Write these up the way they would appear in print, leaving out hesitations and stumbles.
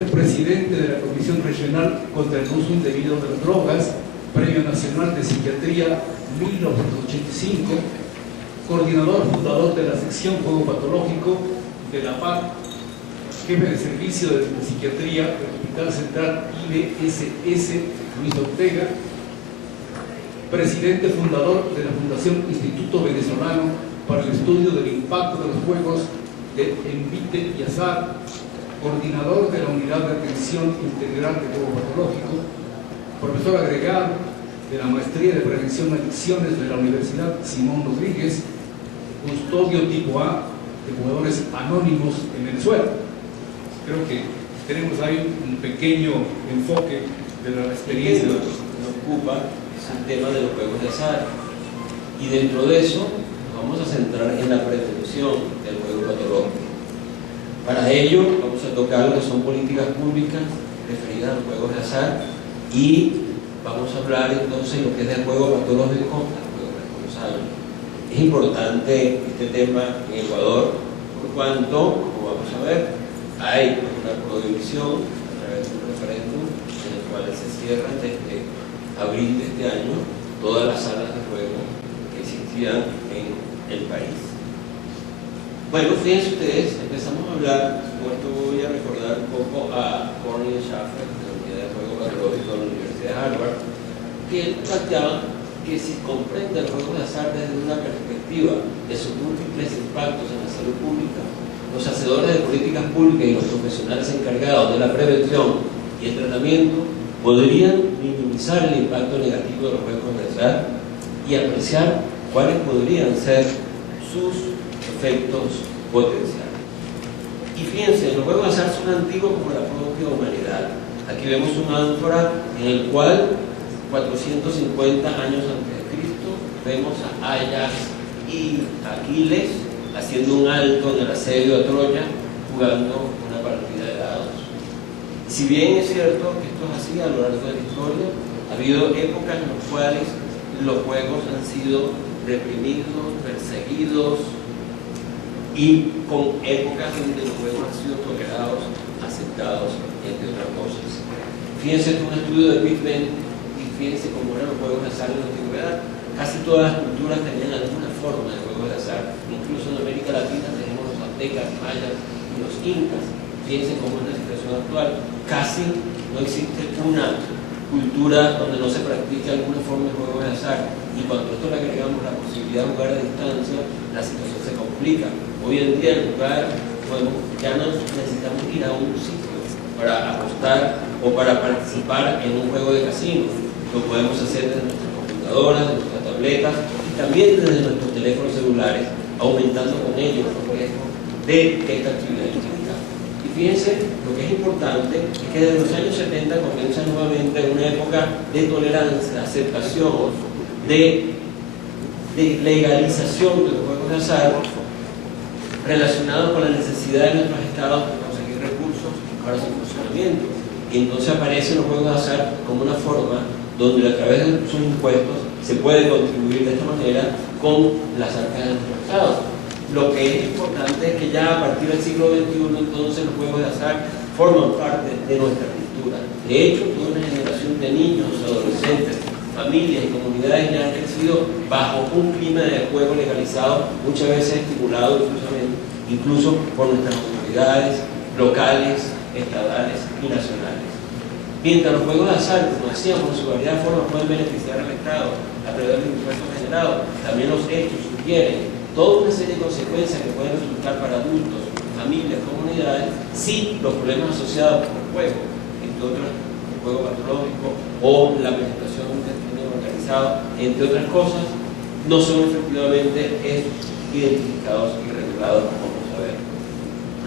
Presidente de la Comisión Regional contra el Uso Indebido de las Drogas, Premio Nacional de Psiquiatría 1985, coordinador fundador de la sección Juego Patológico de la PAC, jefe de servicio de psiquiatría del Hospital Central IBSS Luis Ortega, presidente fundador de la Fundación Instituto Venezolano para el Estudio del Impacto de los Juegos de Envite y Azar, coordinador de la Unidad de Atención Integral de Juego Patológico, profesor agregado de la Maestría de Prevención de Adicciones de la Universidad Simón Rodríguez, custodio tipo A de jugadores anónimos en Venezuela. Creo que tenemos ahí un pequeño enfoque de la experiencia. Lo que nos ocupa es el tema de los juegos de azar, y dentro de eso nos vamos a centrar en la prevención del juego patológico. Para ello vamos a tocar lo que son políticas públicas referidas a los juegos de azar, y vamos a hablar entonces de lo que es el juego patológico al juego responsable. Es importante este tema en Ecuador, por cuanto, como vamos a ver, hay una prohibición a través de un referéndum en el cual se cierran desde abril de este año todas las salas de juego que existían en el país. Bueno, fíjense ustedes, empezamos a hablar, con esto voy a recordar un poco a Cornel Schaffer, de la Unidad de Juego Patológico de la Universidad de Harvard, que él planteaba que si comprende el juego de azar desde una perspectiva de sus múltiples impactos en la salud pública, los hacedores de políticas públicas y los profesionales encargados de la prevención y el tratamiento podrían minimizar el impacto negativo de los juegos de azar y apreciar cuáles podrían ser sus efectos potenciales. Y fíjense, los juegos de azar son antiguos como la propia humanidad. Aquí vemos un ánfora en el cual 450 años antes de Cristo vemos a Ajax y Aquiles haciendo un alto en el asedio a Troya, jugando una partida de dados. Si bien es cierto que esto es así a lo largo de la historia, ha habido épocas en las cuales los juegos han sido reprimidos, perseguidos, y con épocas donde los juegos han sido tolerados, aceptados, entre otras cosas. Fíjense en un estudio de Pittman, y fíjense cómo eran los juegos de azar en la antigüedad. Casi todas las culturas tenían alguna forma de juegos de azar. Incluso en América Latina tenemos los aztecas, mayas y los incas. Fíjense cómo es la situación actual. Casi no existe una cultura donde no se practique alguna forma de juego de azar. Y cuando esto le agregamos la posibilidad de jugar a distancia, la situación se complica. Hoy en día, en lugar, bueno, ya no necesitamos ir a un sitio para apostar o para participar en un juego de casino. Lo podemos hacer desde nuestras computadoras, de nuestras tabletas y también desde nuestros teléfonos celulares, aumentando con ello el riesgo de esta actividad ilícita. Y fíjense, lo que es importante es que desde los años 70 comienza nuevamente una época de tolerancia, de aceptación, de legalización de los juegos de azar, relacionados con la necesidad de nuestros estados de conseguir recursos para su funcionamiento. Y entonces aparecen los juegos de azar como una forma donde a través de sus impuestos se puede contribuir de esta manera con las arcas de nuestros estados. Lo que es importante es que ya a partir del siglo XXI entonces los juegos de azar forman parte de nuestra cultura. De hecho, toda una generación de niños, adolescentes, familias y comunidades ya han crecido bajo un clima de juego legalizado, muchas veces estimulado incluso por nuestras autoridades locales, estadales y nacionales. Mientras los juegos de azar, como decíamos, en su variedad de formas pueden beneficiar al Estado a través del impuesto generado, también los hechos sugieren toda una serie de consecuencias que pueden resultar para adultos, familias, comunidades, si los problemas asociados con el juego, entre otros el juego patológico o la presentación de crimen organizado, entre otras cosas, no son efectivamente identificados y regulados, como vamos a ver.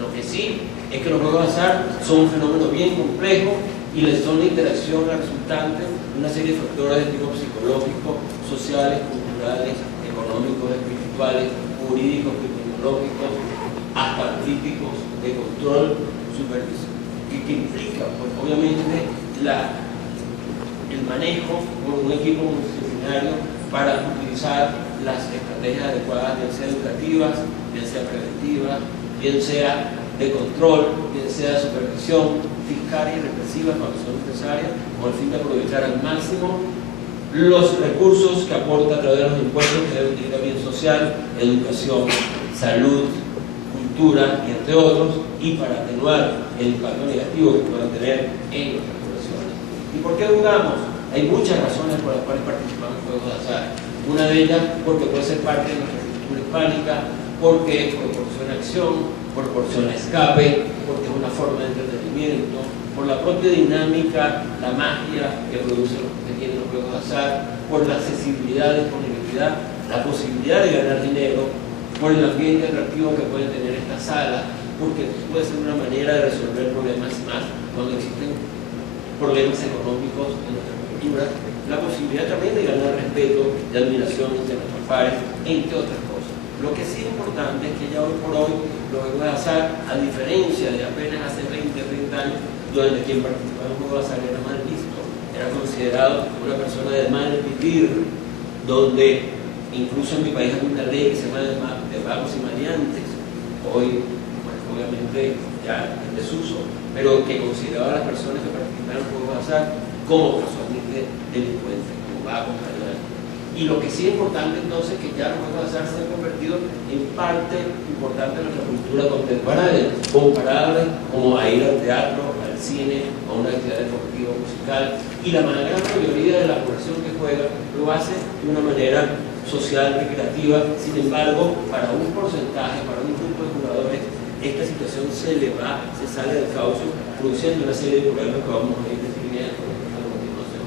Lo que sí es que los juegos de azar son un fenómeno bien complejo y son la interacción resultante de una serie de factores de tipo psicológico, sociales, culturales, económicos, espirituales, jurídicos, tecnológicos, hasta críticos de control, supervisión, que implica, pues, obviamente, el manejo por un equipo multidisciplinario para utilizar las estrategias adecuadas, bien sea educativas, bien sea preventivas, bien sea de control, bien sea de supervisión, fiscales y represivas cuando son necesarias, con el fin de aprovechar al máximo los recursos que aporta a través de los impuestos que deben ir a bien social, educación, salud, cultura y entre otros, y para atenuar el impacto negativo que puedan tener en nuestras poblaciones. ¿Y por qué jugamos? Hay muchas razones por las cuales participamos en juegos de azar. Una de ellas porque puede ser parte de nuestra cultura hispánica, porque proporciona acción, proporciona escape, porque es una forma de entretenimiento, por la propia dinámica, la magia que produce que tienen los juegos de azar, por la accesibilidad, disponibilidad, la posibilidad de ganar dinero, por el ambiente atractivo que pueden tener estas salas, porque puede ser una manera de resolver problemas más cuando existen problemas económicos en nuestra cultura, la posibilidad también de ganar respeto, de admiración entre nuestros pares, entre otras cosas. Lo que sí es importante es que ya hoy por hoy los juegos de azar, a diferencia de apenas hace 20 o 30 años, donde quien participaba en un juego de azar era mal visto, era considerado una persona de mal vivir, donde incluso en mi país hay una ley que se llama de vagos y maleantes, hoy pues, obviamente ya en desuso, pero que consideraba a las personas que participaban en juegos de azar como casualmente delincuentes, como vagos, maleantes. Y lo que sí es importante entonces es que ya los juegos de azar se han convertido en parte importante de nuestra cultura contemporánea, comparable como a ir al teatro, al cine, a una actividad deportiva o musical, y la gran mayoría de la población que juega lo hace de una manera social, recreativa. Sin embargo, para un porcentaje, para un grupo de jugadores, esta situación se sale del cauce, produciendo una serie de problemas que vamos a ir definiendo a continuación.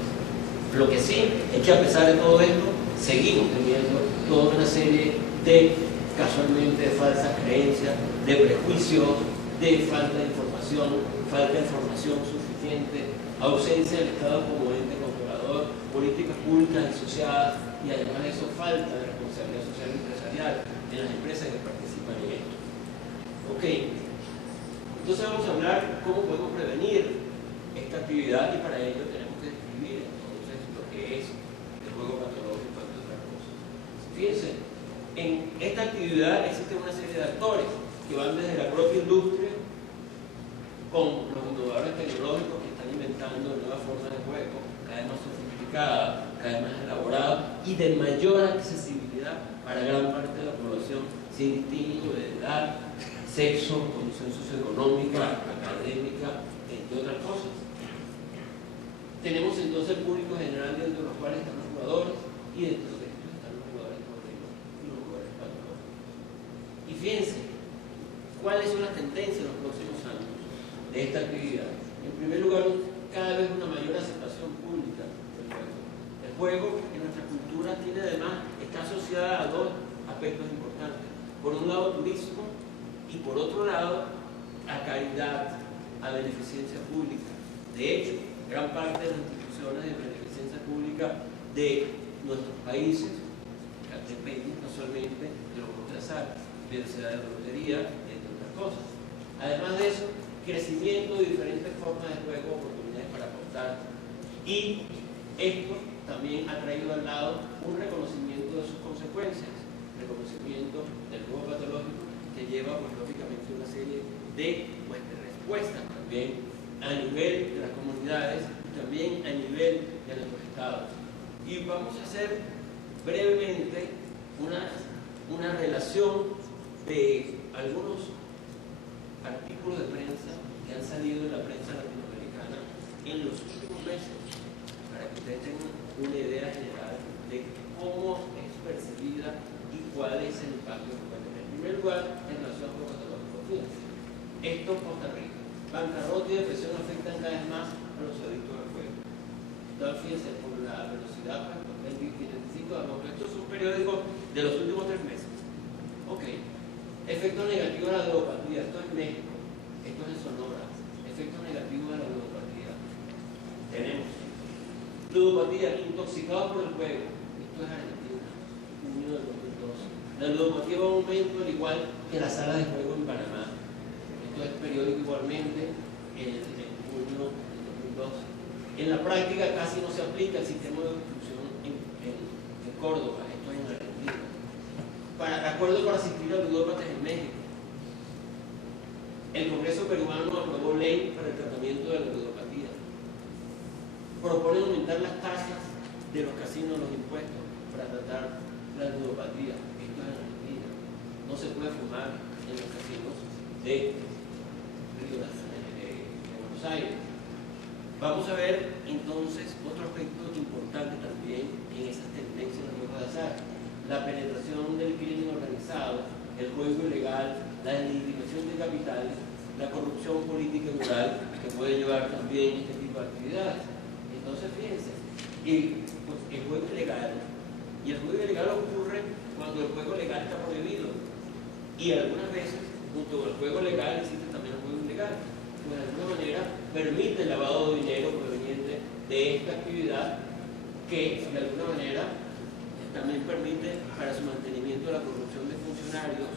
Lo que sí es que a pesar de todo esto, seguimos teniendo toda una serie de, casualmente, de falsas creencias, de prejuicios, de falta de información suficiente, ausencia del Estado como ente controlador, políticas públicas asociadas y además de eso falta de responsabilidad social y empresarial en las empresas que participan en esto. Ok, entonces vamos a hablar cómo podemos prevenir esta actividad y para ello tenemos que describir entonces lo que es el juego patológico entre otras cosas. Fíjense, en esta actividad existe una serie de actores que van desde la propia industria con los innovadores tecnológicos que están inventando nuevas formas de juego, cada vez más sofisticadas, cada vez más elaboradas y de mayor accesibilidad para gran parte de la población, sin distingo de edad, sexo, condición socioeconómica, académica, entre otras cosas. Tenemos entonces el público general dentro de los cuales están los jugadores y dentro de estos están los jugadores modernos y los jugadores patológicos. Y fíjense, ¿cuáles son las tendencias en los próximos años de esta actividad? En primer lugar, cada vez una mayor aceptación pública del juego. El juego en nuestra cultura tiene además, está asociada a dos aspectos importantes. Por un lado, turismo y por otro lado, a caridad, a beneficencia pública. De hecho, gran parte de las instituciones de beneficencia pública de nuestros países dependen no solamente de los juegos de azar, diversidad de lotería, entre otras cosas. Además de eso, crecimiento de diferentes formas de juego, oportunidades para aportar. Y esto también ha traído al lado un reconocimiento de sus consecuencias, reconocimiento del juego patológico que lleva, pues, lógicamente una serie de respuestas también a nivel de las comunidades y también a nivel de nuestros estados. Y vamos a hacer brevemente una relación de algunos artículos de prensa que han salido en la prensa latinoamericana en los últimos meses, para que ustedes tengan una idea general de cómo es percibida y cuál es el impacto que puede tener. En primer lugar, en relación con patológicos. Fíjense, esto en Costa Rica. Bancarrota y depresión afectan cada vez más a los adictos al juego. Entonces, fíjense, por la velocidad, el necesito, esto es un periódico de los últimos 3 meses. Ok. Efecto negativo de la ludopatía. Esto es en México. Esto es en Sonora. Efecto negativo de la ludopatía. Tenemos ludopatía, intoxicados por el juego. Esto es Argentina, junio del 2012. La ludopatía va a aumento al igual que la sala de juego en Panamá. Esto es periódico igualmente en junio del 2012. En la práctica casi no se aplica el sistema de distribución en Córdoba. Esto es en Argentina. De acuerdo para asistir a ludópatas en México. El Congreso peruano aprobó ley para el tratamiento de proponen aumentar las tasas de los casinos, los impuestos, para tratar la ludopatía. Esto es en Argentina. No se puede fumar en los casinos de Buenos Aires. Vamos a ver entonces otro aspecto importante también en esas tendencias de los juegos de azar: la penetración del crimen organizado, el juego ilegal, la legitimación de capitales, la corrupción política y moral que puede llevar también este tipo de actividades. Entonces, fíjense, el juego ilegal, y el juego ilegal ocurre cuando el juego legal está prohibido, y algunas veces junto con el juego legal existe también el juego ilegal, pues de alguna manera permite el lavado de dinero proveniente de esta actividad, que de alguna manera también permite para su mantenimiento la corrupción de funcionarios,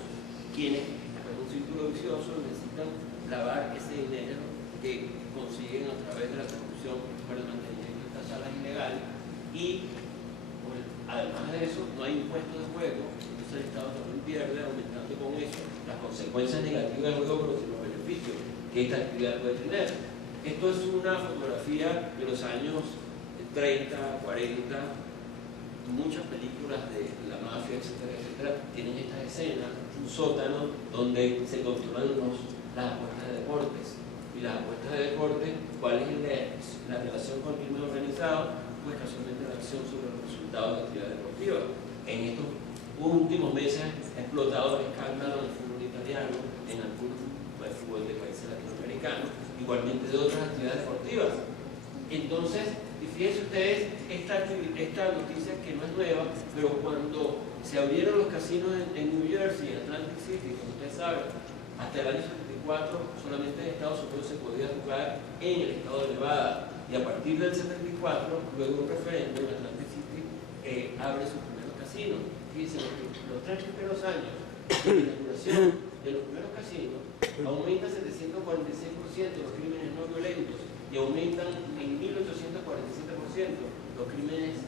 quienes en un círculo vicioso necesitan lavar ese dinero que consiguen a través de la corrupción para el mantenimiento de estas salas ilegales. Y pues, además de eso, no hay impuestos de juego, entonces el Estado también pierde, aumentando con eso las consecuencias negativas del juego, pero sin los beneficios que esta actividad puede tener. Esto es una fotografía de los años 30, 40. Muchas películas de la mafia, etcétera, etcétera, tienen estas escenas, un sótano donde se controlan las apuestas de deportes. Y las apuestas de deportes, ¿cuál es la relación con el crimen organizado? Pues casualmente la acción sobre los resultados de actividad deportiva. En estos últimos meses ha explotado el escándalo del fútbol italiano, en algunos fútbol de países latinoamericanos, igualmente de otras actividades deportivas. Entonces, fíjense ustedes, esta noticia que no es nueva, pero cuando se abrieron los casinos en New Jersey, en Atlantic City, como ustedes saben, hasta el año 74 solamente en Estados Unidos se podía jugar en el estado de Nevada, y a partir del 74, luego de un referéndum, Atlantic City abre sus primeros casinos. Fíjense, los 3 primeros años de la inauguración de los primeros casinos aumenta 746% los crímenes no violentos, y aumentan en 1847% los crímenes no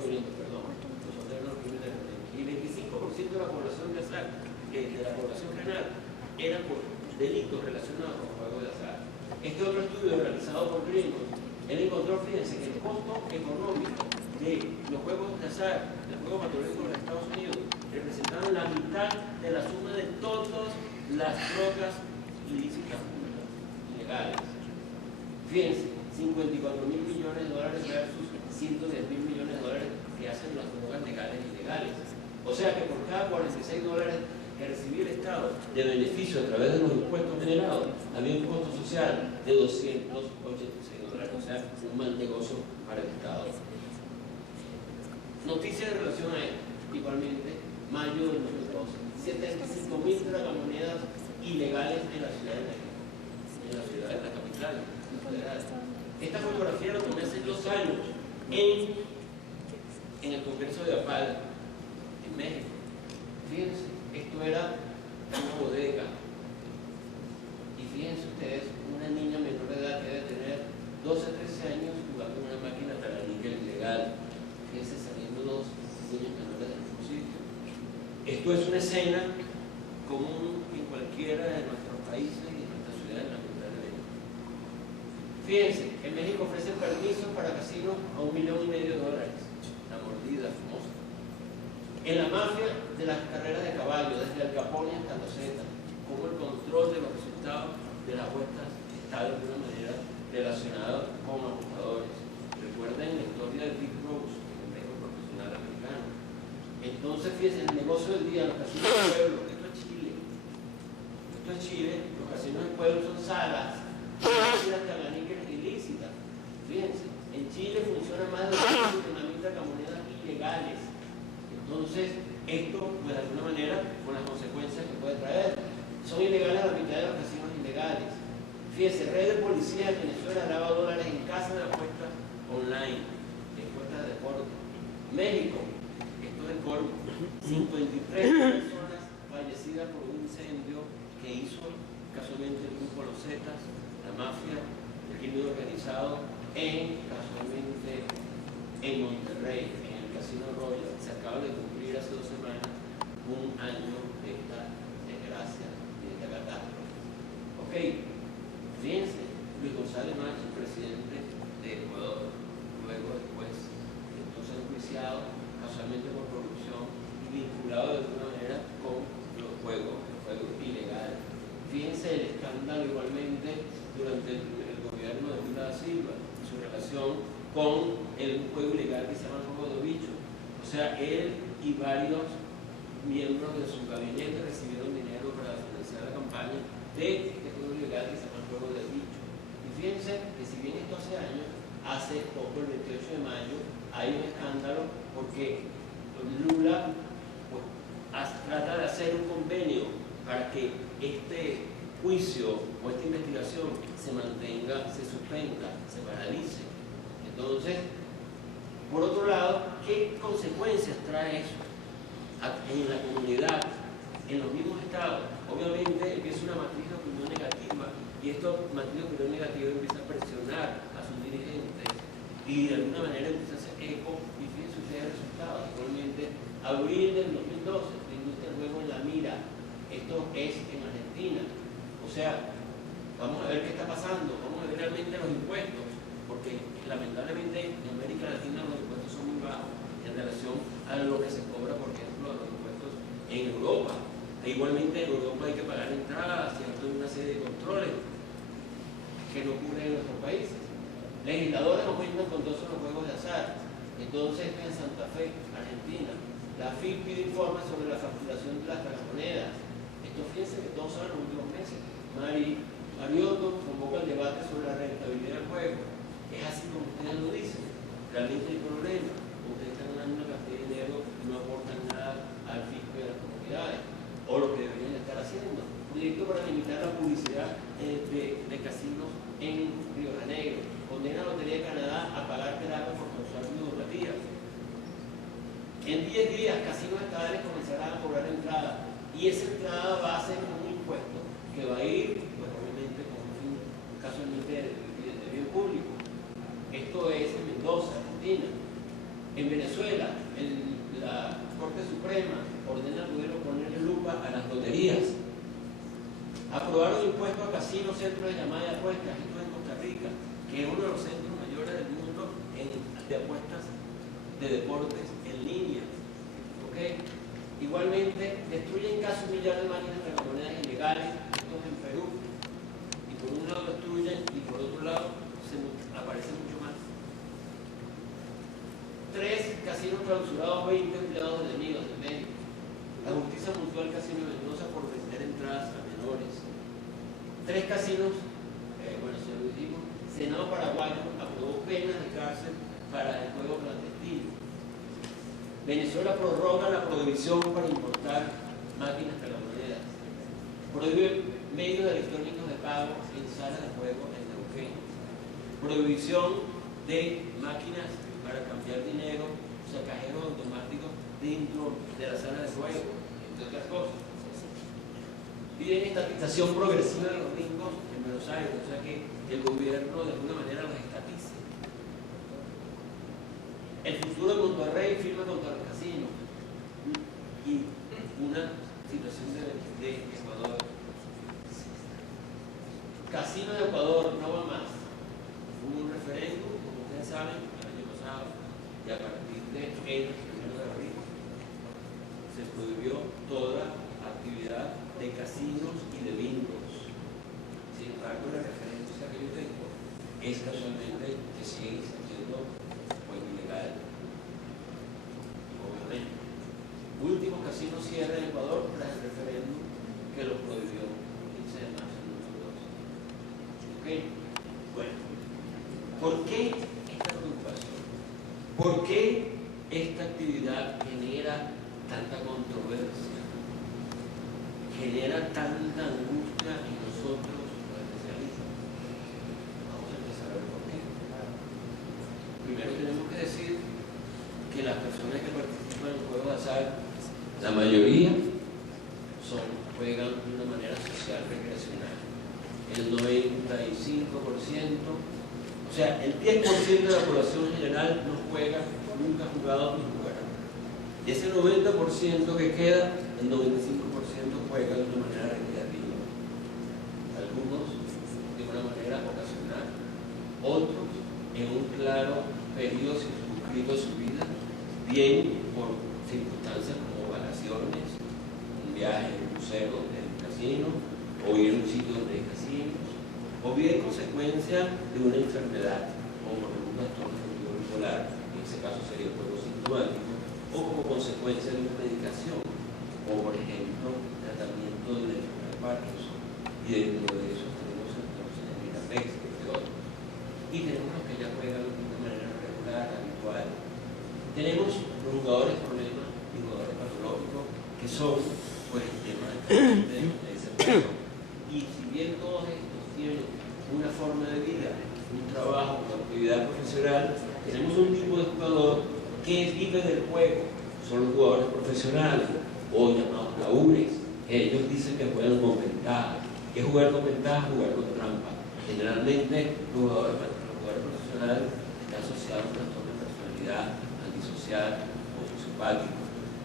violentos, los crímenes violentos, y 25% de la población de azar, de la población renal, era por delitos relacionados con juegos de azar. Este otro estudio realizado por Greenwood, él encontró, fíjense, que el costo económico de los juegos de azar, del juego patológico de los Estados Unidos, representaban la mitad de la suma de todas las drogas ilícitas ilegales. Fíjense, 54.000 millones de dólares versus 110.000 millones de dólares que hacen las drogas legales e ilegales. O sea que por cada 46 dólares que recibía el Estado de beneficio a través de los impuestos generados, había un costo social de 286 dólares. O sea, un mal negocio para el Estado. Noticias en relación a esto, igualmente, mayo del 2012, 75.000 tragamonedas ilegales en la ciudad de México, en la ciudad de la capital federal. Esta fotografía la tomé hace 2 años en el Congreso de Apal, en México. Fíjense, esto era una bodega. Y fíjense ustedes, una niña menor de edad que debe tener 12 a 13 años jugando en una máquina talaníquel ilegal. Fíjense, saliendo 2 niños menores del mismo sitio. Esto es una escena común en cualquiera de nuestros países y en nuestras ciudades, lamentablemente. Fíjense, en México ofrecen permisos para casinos a $1,5 millones. La mordida famosa. En la mafia de las carreras de caballo, desde Al Capone hasta los Z, como el control de los resultados de las apuestas está de alguna manera relacionado con apostadores. Recuerden la historia de Dick Rose, el mejor profesional americano. Entonces, fíjense, el negocio del día, los casinos del pueblo, esto es Chile. Esto es Chile, los casinos del pueblo son salas, las talaníqueles ilícitas. Fíjense, en Chile funcionan más de 200 tragamonedas ilegales. Entonces, esto, pues, de alguna manera, con las consecuencias que puede traer. Son ilegales la mitad de los casinos ilegales. Fíjense, red de policía en Venezuela lava dólares en casas de apuestas online, en apuestas de deporte. México, esto es el colmo, 53 personas fallecidas por un incendio que hizo casualmente el grupo Los Zetas, la mafia, el crimen organizado, casualmente en Monterrey, en el Casino Royal. Se acaba de cumplir hace 2 semanas un año de esta desgracia, de esta catástrofe. Ok, fíjense, Luis González Macho, presidente presidente de Ecuador, luego después entonces enjuiciado casualmente por corrupción y vinculado de alguna manera con los juegos ilegales. Fíjense el escándalo igualmente durante el gobierno de Lula da Silva, su relación con el juego ilegal que se llama el juego de bicho. O sea, él y varios miembros de su gabinete recibieron dinero para financiar la campaña de este juego ilegal que se llama el juego de bicho. Y fíjense que si bien esto hace años, hace poco, el 28 de mayo, hay un escándalo porque Lula pues, trata de hacer un convenio para que este juicio o esta investigación se mantenga, se suspenda, se paralice. Entonces, por otro lado, ¿qué consecuencias trae eso en la comunidad, en los mismos estados? Obviamente empieza una matriz de opinión negativa y esta matriz de opinión negativa empieza a presionar a sus dirigentes y de alguna manera empieza a hacer eco y fíjense ustedes el resultado. Actualmente, abril del 2012, la industria del juego en la mira. Esto es en Argentina. O sea, vamos a ver qué está pasando, vamos a ver realmente los impuestos, porque lamentablemente en América Latina los impuestos son muy bajos en relación a lo que se cobra, por ejemplo, los impuestos en Europa. E igualmente en Europa hay que pagar entradas, ¿cierto? Hay una serie de controles que no ocurren en nuestros países. Legisladores no cuentan con todos los juegos de azar. Entonces, en Santa Fe, Argentina, la FIP pide informes sobre la facturación de las tragamonedas. Esto, fíjense que todos son en los últimos meses. Mariotto convoca el debate sobre la rentabilidad del juego. Es así como ustedes lo dicen. Realmente hay problema. Ustedes están ganando una cantidad de dinero y no aportan nada al fisco de las comunidades. O lo que deberían estar haciendo. Proyecto para limitar la publicidad de casinos en Río de Janeiro. Condena a la Lotería de Canadá a pagar peajes por causar ludopatía. En 10 días, casinos estatales comenzarán a cobrar entrada. Y esa entrada va a ser un impuesto que va a ir, pues obviamente, con un fin casualmente de bien público. Esto es en Mendoza, Argentina. En Venezuela, la Corte Suprema ordena al gobierno ponerle lupa a las loterías. Aprobaron impuestos a casinos, centros de llamada de apuestas, esto en Costa Rica, que es uno de los centros mayores del mundo de apuestas de deportes en línea. ¿Okay? Igualmente, destruyen casi 1 millón de máquinas de monedas ilegales, esto es en Perú. Y por un lado destruyen y por otro lado aparece mucho más. 3 casinos clausurados, 20 empleados detenidos en México. La justicia multó al casino de Mendoza por vender entradas a menores. 3 casinos, bueno, se lo dijimos, Senado paraguayo aprobó penas de cárcel para el juego clandestino. Venezuela prorroga la prohibición para importar máquinas tragamonedas. Prohíbe medios electrónicos de pago en salas de juego en Neuquén. Prohibición de máquinas para cambiar dinero, o sea, cajeros automáticos dentro de la sala de juego, entre otras cosas. Piden estatización progresiva de los ricos en Buenos Aires, o sea que el gobierno de alguna manera los estatice. El futuro de Monterrey firma contra los casinos y una situación de Ecuador. Casino de Ecuador no va más. Hubo un referéndum, como ustedes saben, el año pasado, y a partir de el 1 de abril se prohibió toda actividad de casinos y de bingos. Sin embargo, la referencia que yo tengo es casualmente que sigue siendo pues ilegal. Obviamente. Último casino cierra en Ecuador tras el referéndum que lo prohibió el 15 de marzo del 2012. ¿Ok? Bueno, ¿por qué esta preocupación? ¿Por qué esta actividad genera tanta controversia? Genera tanta angustia en nosotros los especialistas. Vamos a empezar a ver por qué. Primero tenemos que decir que las personas que participan en juegos de azar, la mayoría juegan de una manera social recreacional. El 95%, o sea, el 10% de la población en general no juega, nunca ha jugado ni jugará. Y ese 90% que queda, el 95% juega de una manera recreativa. Algunos de una manera ocasional, otros claro periodo circunscrito a su vida, bien por circunstancias como vacaciones, un viaje en un crucero en un casino, o ir a un sitio donde hay casinos, o bien consecuencia de una enfermedad, como por ejemplo un trastorno afectivo bipolar, en ese caso sería el juego sintomático, o como consecuencia de una medicación, o por ejemplo tratamiento de la enfermedad de Parkinson. Y dentro de eso tenemos entonces el Mirapex, entre otros. Y tenemos los que ya juegan de una manera regular, habitual. Tenemos los jugadores problemas y jugadores patológicos, que son pues el tema de esa persona. Y si bien todos estos tienen una forma de vida, un trabajo, una actividad profesional, tenemos un tipo de jugador que vive del juego. Son los jugadores profesionales, o llamados laures. Ellos dicen que juegan con ventaja. ¿Qué es jugar con ventaja? Jugar con trampa. Generalmente los jugadores profesionales están asociados a un trastorno de personalidad, antisocial o sociopático.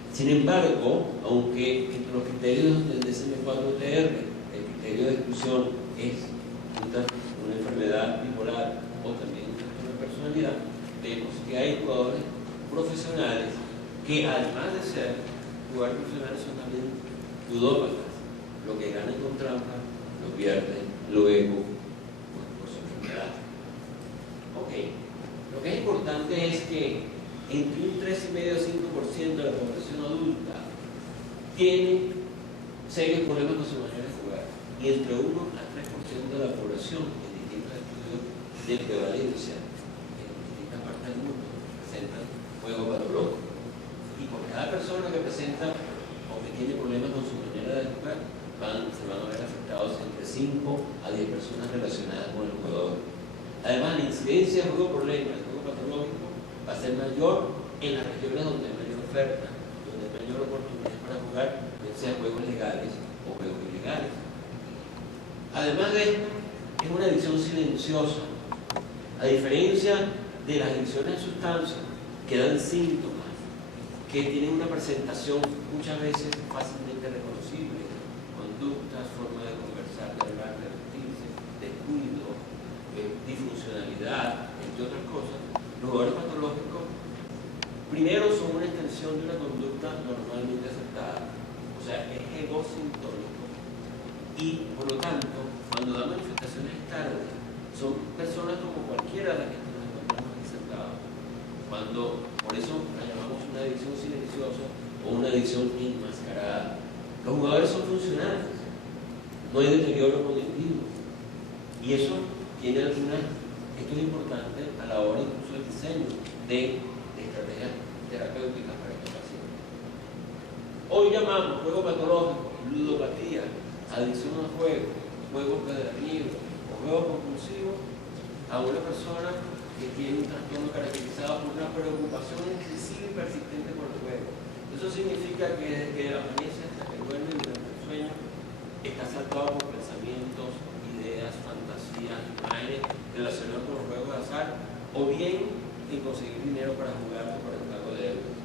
Sin embargo, aunque entre los criterios del DSM-4-TR el criterio de exclusión es una enfermedad bipolar o también un trastorno de personalidad, vemos que hay jugadores profesionales que, además de ser jugadores profesionales, son también ludópatas. Lo que ganan con trampa lo pierden luego por su enfermedad. Ok, lo que es importante es que entre un 3,5 y 5% de la población adulta tiene serios problemas con su manera de jugar, y entre 1 a 3% de la población en distintos estudios de prevalencia en distintas partes del mundo presentan juego patológico. Y por cada persona que presenta o que tiene problemas con su manera de jugar, se van a ver afectados entre 5 a 10 personas relacionadas con el jugador. Además, la incidencia de juego problema, el juego patológico, va a ser mayor en las regiones donde hay mayor oferta, donde hay mayor oportunidad para jugar, ya sea juegos legales o juegos ilegales. Además de esto, es una adicción silenciosa. A diferencia de las adicciones de sustancias, que dan síntomas, que tienen una presentación muchas veces fácilmente reconocible, conductas, forma de conversar, de hablar, de vestirse, descuido, disfuncionalidad, entre otras cosas. Los jugadores patológicos, primero, son una extensión de una conducta normalmente aceptada, o sea, es egosintónico, y por lo tanto, cuando da manifestaciones tarde, son personas como cualquiera de las que nos encontramos aquí sentados. Por eso la llamamos una adicción silenciosa o una adicción enmascarada. Los jugadores son funcionales, no hay deterioro cognitivo, y eso tiene esto es importante a la hora incluso del diseño de estrategias terapéuticas para estos pacientes. Hoy llamamos juego patológico, ludopatía, adicción al juego, juego federativo o juego compulsivo a una persona que tiene un trastorno caracterizado por una preocupación excesiva y persistente por el juego. Eso significa que desde que amanece hasta que duerme durante el sueño está saltado por pensamientos, ideas, fantasías, imágenes relacionadas con los juegos de azar, o bien en conseguir dinero para jugar o para el pago de deudas.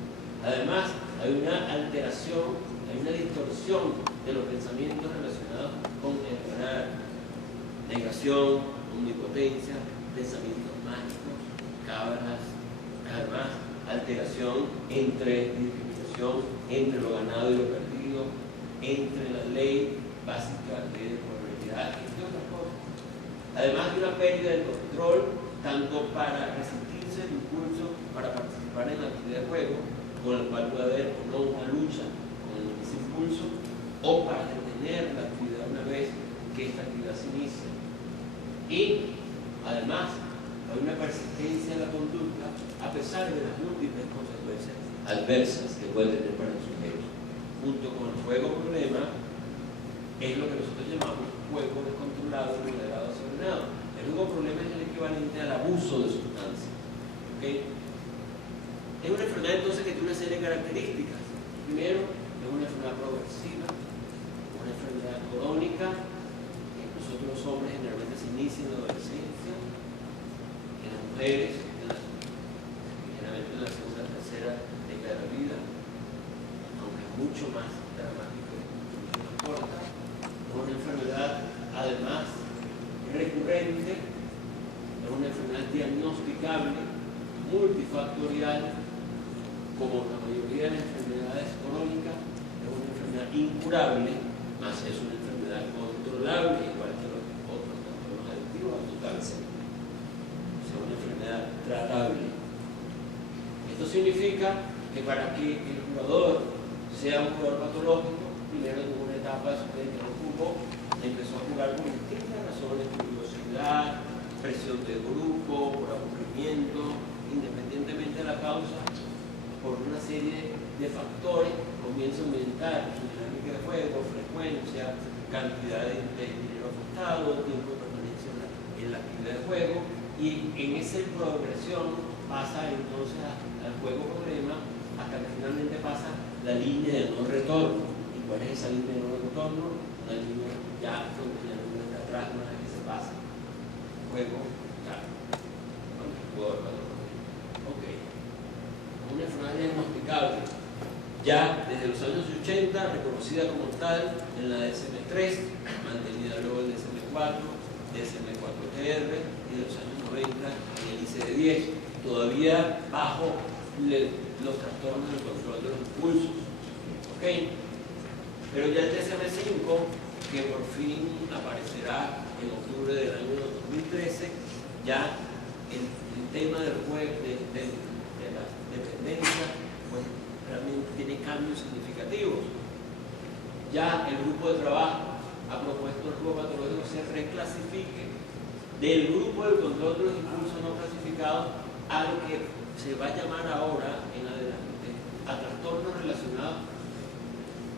Además, hay una alteración, hay una distorsión de los pensamientos relacionados con el ganar, negación, omnipotencia, pensamientos mágicos, cábalas, además alteración entre discriminación entre lo ganado y lo perdido, entre la ley básica de probabilidad, entre otras cosas. Además de una pérdida de control, tanto para resistirse al impulso para participar en la actividad de juego, con el cual puede haber o no una lucha con ese impulso, o para detener la actividad una vez que esta actividad se inicia. Y además hay una persistencia en la conducta a pesar de las múltiples consecuencias adversas que puede tener para los sujetos. Junto con el juego problema es lo que nosotros llamamos juego descontrolado, moderado, desordenado. El juego problema es el equivalente al abuso de sustancias. ¿Okay? Es una enfermedad entonces que tiene una serie de características. Primero, es una enfermedad progresiva, una enfermedad crónica, que en nosotros los hombres generalmente se inicia en la adolescencia, en las mujeres generalmente en la segunda o tercera década de la vida, aunque es mucho más dramático y mucho más corta. Es una enfermedad además recurrente, es una enfermedad diagnosticable, multifactorial, como la mayoría de las enfermedades crónicas. Es una enfermedad incurable, más es una enfermedad controlable, igual que los otros trastornos adictivos a sustancias. O sea, una enfermedad tratable. Esto significa que para que el jugador sea un jugador patológico, primero en una etapa de que no jugó, empezó a jugar por distintas razones: curiosidad, presión de grupo, por aburrimiento, independientemente de la causa, por una serie de factores, comienza a aumentar su dinámica de juego, frecuencia, cantidad de dinero apostado, tiempo de permanencia en la actividad de juego, y en esa progresión pasa entonces al juego problema, hasta que finalmente pasa la línea de no retorno. ¿Y cuál es esa línea de no retorno? Una línea ya donde la línea de atrás no es la que se pasa. Juego, ya, con el jugador patológico. Ok. Una enfermedad diagnosticable ya desde los años 80, reconocida como tal en la DSM-3, mantenida luego en el DSM-4, DSM-4-TR, y de los años 90 en el ICD-10, todavía bajo los trastornos del control de los impulsos. ¿Okay? Pero ya el DSM-5, que por fin aparecerá en octubre del año 2013, ya el tema del juego, de la dependencia, pues realmente tiene cambios significativos. Ya el grupo de trabajo ha propuesto que el juego patológico se reclasifique del grupo del control de los impulsos no clasificados a lo que se va a llamar ahora en adelante a trastornos relacionados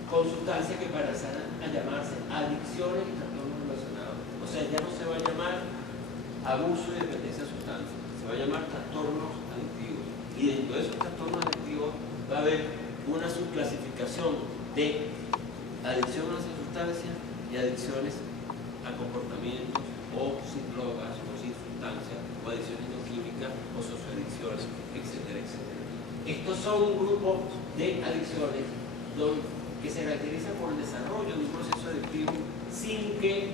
con sustancias que pasarán a llamarse adicciones y trastornos relacionados. O sea, ya no se va a llamar abuso y dependencia de sustancias, se va a llamar trastornos adictivos. Y dentro de esos trastornos adictivos va a haber una subclasificación de adicción a esas sustancias y adicciones a comportamientos o sin drogas o sin sustancias o adicciones no químicas o socioadicciones, etcétera, etcétera. Estos son grupos de adicciones que se caracterizan por el desarrollo de un proceso adictivo sin que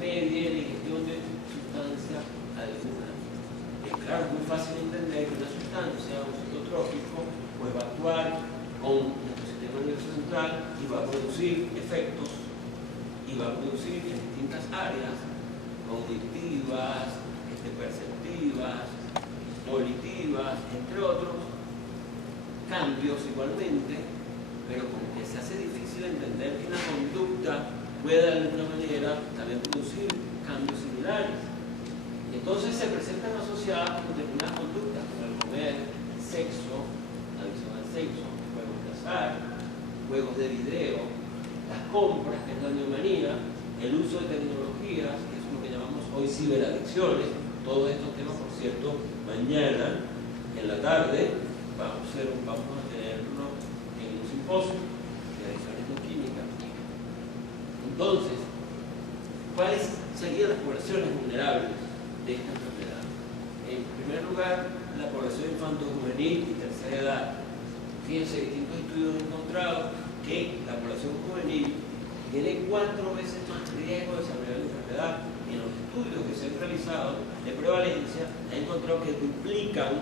medie la ingestión de sustancia alguna. Claro, es muy fácil entender que una sustancia, un psicotrópico, pues va a actuar con nuestro sistema nervioso central y va a producir efectos y va a producir en distintas áreas cognitivas, perceptivas, volitivas, entre otros, cambios igualmente, pero como que se hace difícil entender que una conducta puede de alguna manera también producir cambios similares. Entonces se presentan asociadas con determinadas conductas, como el comer, sexo, adicción al sexo, juegos de azar, juegos de video, las compras, que es la neomanía, el uso de tecnologías, que es lo que llamamos hoy ciberadicciones. Todos estos temas, por cierto, mañana en la tarde vamos a tenerlo en un simposio de adicciones no químicas. Entonces, ¿cuáles serían las poblaciones vulnerables de esta enfermedad? En primer lugar, la población infanto-juvenil y tercera edad. Fíjense, distintos estudios han encontrado que la población juvenil tiene 4 veces más riesgo de desarrollar la enfermedad. En los estudios que se han realizado de prevalencia, han encontrado que duplican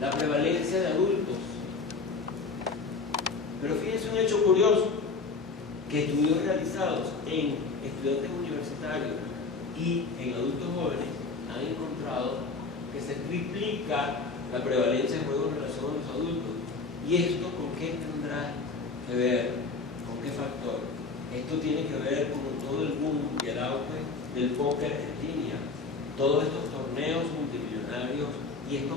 la prevalencia de adultos. Pero fíjense un hecho curioso, que estudios realizados en estudiantes universitarios y en adultos jóvenes han encontrado que se triplica la prevalencia de juego en relación a los adultos. ¿Y esto con qué tendrá que ver? ¿Con qué factor? Esto tiene que ver con todo el boom y el auge del póker en línea, todos estos torneos multimillonarios y estos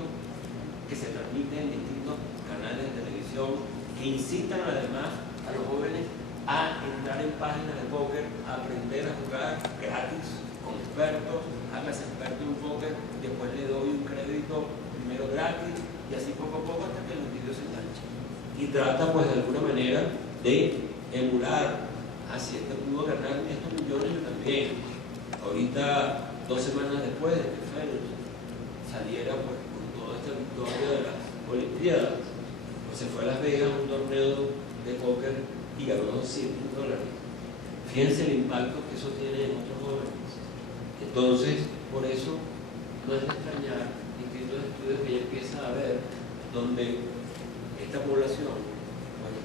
que se transmiten en distintos canales de televisión que incitan además a los jóvenes a entrar en páginas de póker, a aprender a jugar gratis con expertos, hágase experto en póker, después le doy un crédito primero gratis y así poco a poco hasta que los vídeos se enganchan. Y trata pues de alguna manera de emular así este pudo ganar estos millones también. Ahorita, 2 semanas después de que Phelps saliera pues, con toda esta victoria de las Olimpiadas, pues se fue a Las Vegas a un torneo de póker y ganó $100,000. Fíjense el impacto que eso tiene en otros jóvenes, que Entonces, por eso no es de extrañar distintos estudios que ya empieza a ver donde esta población, bueno,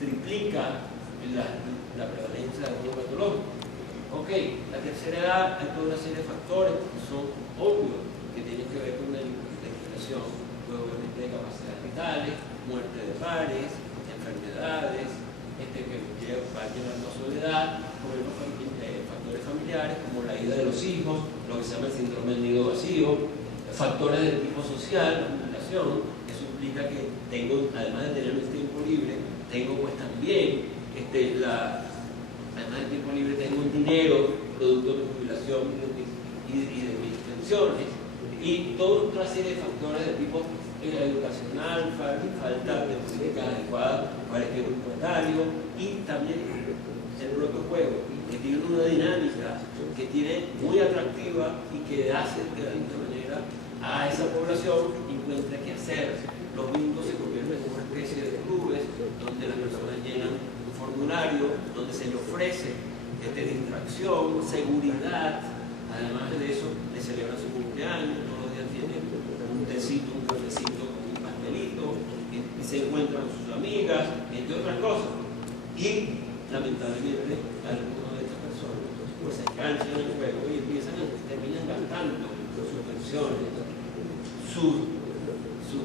triplica la prevalencia del juego patológico. Ok, la tercera edad hay toda una serie de factores que son obvios, que tienen que ver con la inflación, luego obviamente de capacidades vitales, muerte de pares, enfermedades, que va llevando a soledad, factores familiares como la ida de los hijos, lo que se llama el síndrome del nido vacío, factores del tipo social, acumulación. Eso implica que tengo, además de tener este tiempo libre, tengo pues también además del tiempo libre tengo un dinero producto de mi jubilación y de mis pensiones, y toda otra serie de factores de tipo educacional, falta de políticas adecuadas para el grupo etario, y también el propio juego, que tiene una dinámica que tiene muy atractiva y que hace que de alguna manera a esa población encuentre qué hacer. Los bingos se convierten en una especie de clubes donde las personas llenan un formulario, donde se les ofrece distracción, seguridad. Además de eso, le celebran su cumpleaños, todos los días tienen un tecito, un cafecito, un pastelito, y se encuentran con sus amigas, entre otras cosas. Y lamentablemente algunas de estas personas pues se enganchan en el juego y terminan gastando sus pensiones,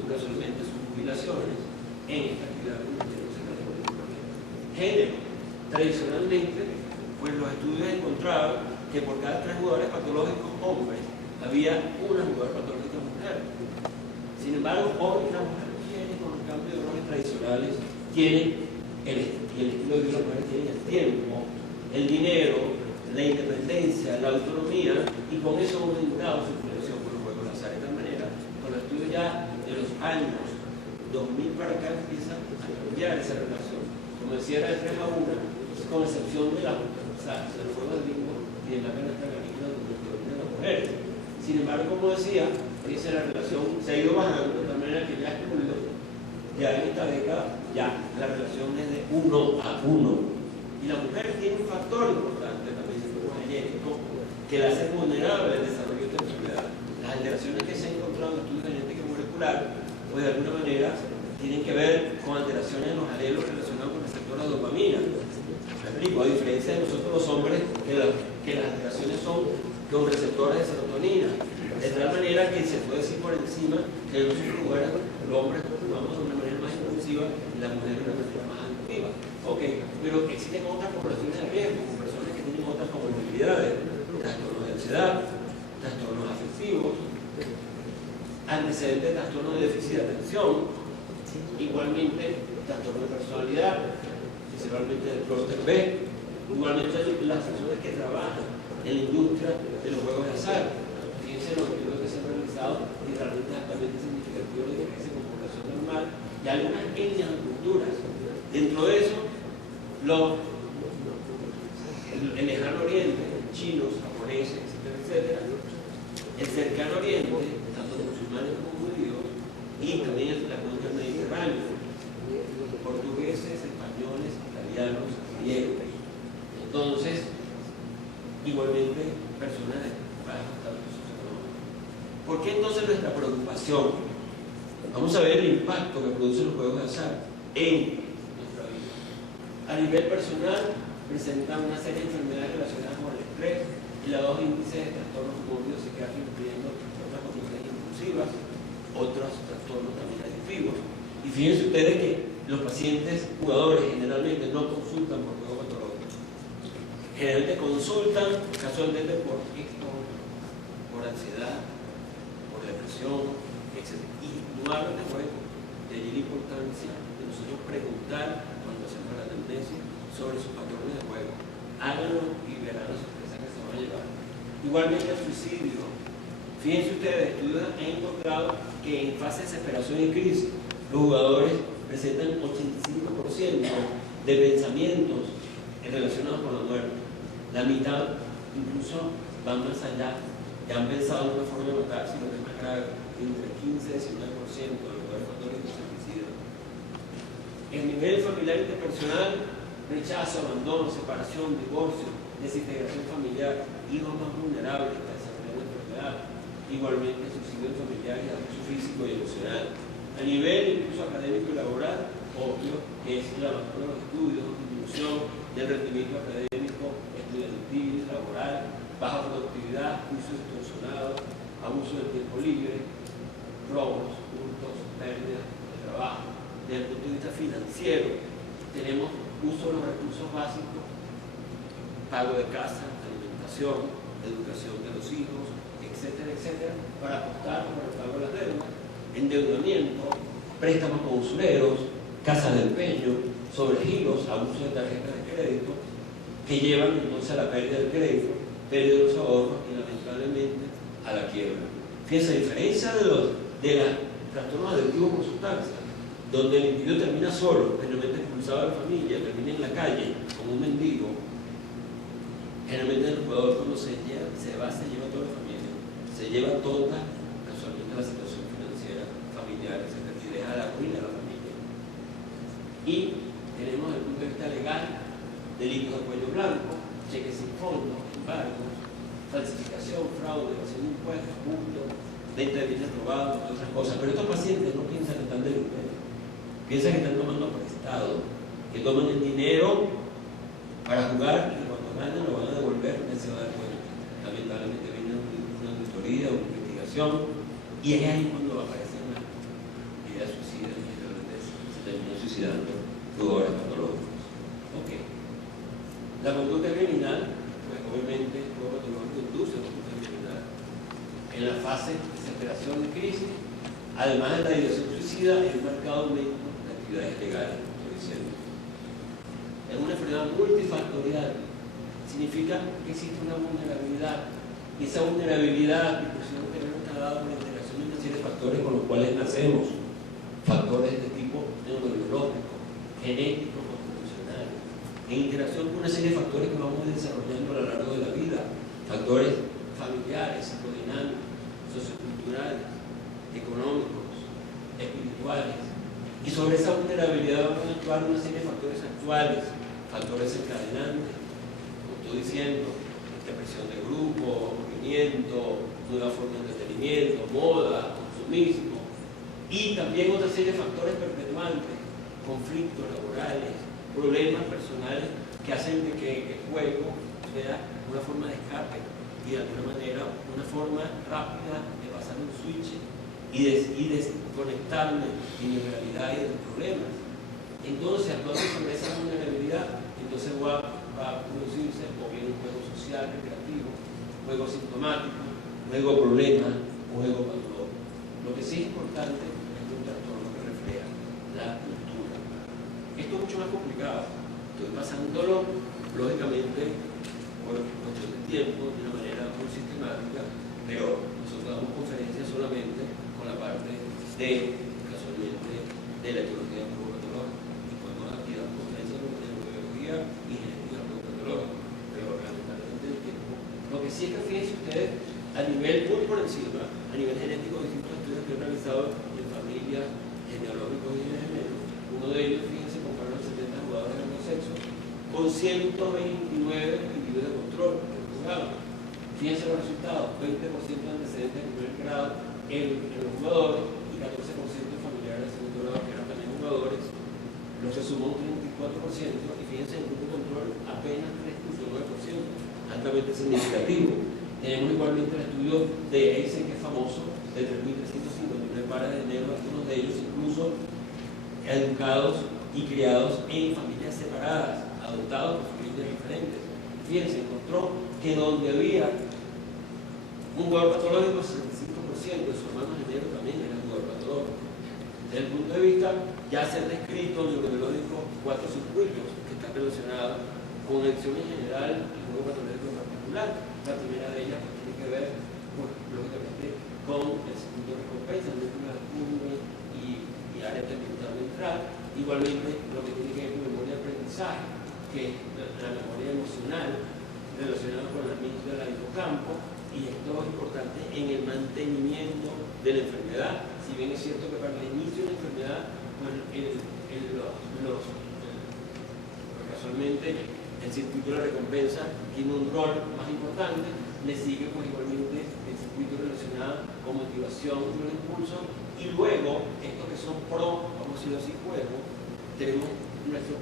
casualmente sus jubilaciones en esta actividad género. Tradicionalmente, pues los estudios encontraban que por cada 3 jugadores patológicos hombres había una jugadora patológica mujer. Sin embargo, hoy las mujeres tienen, con los cambios de roles tradicionales, tienen el estilo de vida, tienen el tiempo, el dinero, la independencia, la autonomía, y con eso han aumentado su conexión con los juegos de azar. De tal manera, con los estudios ya de los años 2000 para acá empieza a cambiar esa relación. Como decía, era de 3 a 1, con excepción de los juegos de bingo y de la canasta canícula donde predominan las mujeres. Sin embargo, como decía, la relación se ha ido bajando de tal manera que ya en esta década, ya la relación es de 1 a 1. Y la mujer tiene un factor importante también, genético, que la hace vulnerable al desarrollo de esta enfermedad. Las alteraciones que se han encontrado en estudios de genética molecular, pues de alguna manera tienen que ver con alteraciones en los alelos relacionados con el receptor de dopamina. Me explico, a diferencia de nosotros los hombres, que las alteraciones son con receptores de serotonina. De tal manera que se puede decir por encima que en otros lugares los hombres vamos de una manera más impulsiva y las mujeres de una manera más activa. Ok, pero existen otras poblaciones de riesgo, personas que tienen otras comorbilidades, trastornos de ansiedad, trastornos afectivos, antecedentes de trastornos de déficit de atención, igualmente trastornos de personalidad, principalmente del clúster B, igualmente las personas que trabajan en la industria de los juegos de azar. Fíjense los estudios que se han realizado y realmente altamente significativos de esa comportación normal y algunas etnias o culturas. Dentro de eso, el lejano oriente, chinos, japoneses, etcétera, etcétera, el cercano oriente, tanto musulmanes como judíos, y también la cuenca del Mediterráneo, portugueses, españoles, italianos, griegos. Entonces, igualmente, personas de bajos estatus socioeconómicos. ¿Por qué entonces nuestra preocupación? Vamos a ver el impacto que producen los juegos de azar en nuestra vida. A nivel personal, presentan una serie de enfermedades relacionadas con el estrés, elevados índices de trastornos móviles psiquiátricos, incluyendo otras conductas impulsivas, otros trastornos también adictivos. Y fíjense ustedes que los pacientes jugadores generalmente no consultan por juego patológico. Generalmente consultan casualmente por esto, por ansiedad, por depresión, etc. Y no hablan de juego. De allí la importancia de nosotros preguntar cuando hacemos la anamnesis sobre sus patrones de juego. Háganlo y verán la sorpresa que se van a llevar. Igualmente el suicidio. Fíjense ustedes, estudios han encontrado que en fase de desesperación y crisis, los jugadores presentan 85% de pensamientos relacionados con la muerte. La mitad incluso van más allá, ya han pensado en una forma de matar, sino que es más grave, entre 15 y 19% de los jugadores patológicos se suicidan. El nivel familiar interpersonal, rechazo, abandono, separación, divorcio, desintegración familiar, hijos más vulnerables a desarrollar la enfermedad, igualmente suicidios familiares, abuso físico y emocional. A nivel incluso académico y laboral, obvio que es la abandono de los estudios, disminución del rendimiento académico, estudiantil, laboral, baja productividad, uso distorsionado, abuso del tiempo libre, robos, hurtos, pérdidas de trabajo. Desde el punto de vista financiero, tenemos uso de los recursos básicos, pago de casa, alimentación, educación de los hijos, etcétera, etcétera, para apostar por el pago de las deudas, endeudamiento, préstamos con usureros, casas de empeño, sobregiros, abuso de tarjetas de crédito, que llevan entonces a la pérdida del crédito, pérdida de los ahorros y lamentablemente a la quiebra. Fíjense, a diferencia de los trastornos adictivos por sustancias, donde el individuo termina solo, generalmente expulsado de la familia, termina en la calle como un mendigo, generalmente el jugador cuando se lleva toda la familia, se lleva toda casualmente la situación financiera familiar, etc. y deja la ruina de la familia. Y tenemos desde el punto de vista legal delitos de cuello blanco, cheques sin fondo, embargos, falsificación, fraude, evasión de impuestos, hurto, venta de bienes robados, otras cosas. Pero estos pacientes no piensan que están delincuentes, piensan que están tomando prestado, que toman el dinero para jugar y que cuando ganan lo van a devolver, no se va a dar cuenta. Lamentablemente viene una auditoría, una investigación, y es ahí cuando aparecen las ideas suicidas y se terminan suicidando jugadores patológicos. Ok. La conducta criminal, pues obviamente el juego patológico induce a la conducta criminal. En la fase de desesperación y crisis, además de la ideación suicida, es un marcado aumento de actividades ilegales, como estoy diciendo. Es una enfermedad multifactorial, significa que existe una vulnerabilidad, y esa vulnerabilidad, la discusión anterior está dada por la interacción de una serie de factores con los cuales nacemos, factores de tipo neurobiológico, genético, constitucional, en interacción con una serie de factores que vamos desarrollando a lo largo de la vida, factores familiares, psicodinámicos, socioculturales, económicos, espirituales, y sobre esa vulnerabilidad vamos a actuar una serie de factores actuales, factores encadenantes, como estoy diciendo, presión de grupo, movimiento, nuevas formas de entretenimiento, moda, consumismo, y también otra serie de factores perpetuantes, conflictos laborales, problemas personales que hacen de que el juego sea una forma de escape y de alguna manera una forma rápida de pasar un switch y desconectarme de mi realidad y de los problemas. Entonces, actuando sobre esa vulnerabilidad, entonces va a producirse o bien un juego social, recreativo, juego sintomático, juego problema, juego patológico. Lo que sí es importante es un trastorno que refleja la cultura. Esto es mucho más complicado. Estoy pasándolo, lógicamente, por cuestión de tiempo, de una manera muy sistemática, pero nosotros damos conferencias solamente con la parte de, casualmente, de la etiología del juego patológico. Y podemos aquí dar conferencias de neurobiología y genética del juego patológico, pero lamentablemente el tiempo. Lo que sí es que fíjense ustedes, a nivel muy por encima, a nivel genético, distintos estudios que he realizado en familias genealógicos y de género, uno de ellos, fíjense, compararon 70 jugadores de ambos sexos con 129 individuos de control que jugaban. Fíjense los resultados: 20% de antecedentes de primer grado en los jugadores y 14% de familiares de segundo grado que eran también jugadores, lo que sumó un 34%, y fíjense en el grupo de control apenas 3.9%, altamente significativo. Tenemos igualmente el estudio de Eisen, que es famoso, de 3.359 pares de negros, algunos de ellos incluso educados y criados en familias separadas, adoptados por familias diferentes. Fíjense, encontró que donde había un jugador patológico, el 65% de sus hermanos gemelos también eran jugador patológico. Desde el punto de vista, ya se han descrito neurobiológico 4 circuitos que están relacionados con acción en general y juego patológico en particular. La primera de ellas tiene que ver, lógicamente, con el circuito de recompensa, el núcleo de cumbre y área temporal ventral. Igualmente, lo que tiene que ver con memoria de aprendizaje, que es la memoria emocional relacionada con la amígdala del hipocampo, y esto es importante en el mantenimiento de la enfermedad. Si bien es cierto que para el inicio de la enfermedad, pues, casualmente el circuito de la recompensa tiene un rol más importante, le sigue pues igualmente el circuito relacionado con motivación y el impulso, y luego estos que son pro, vamos a decirlo así, juego, tenemos nuestro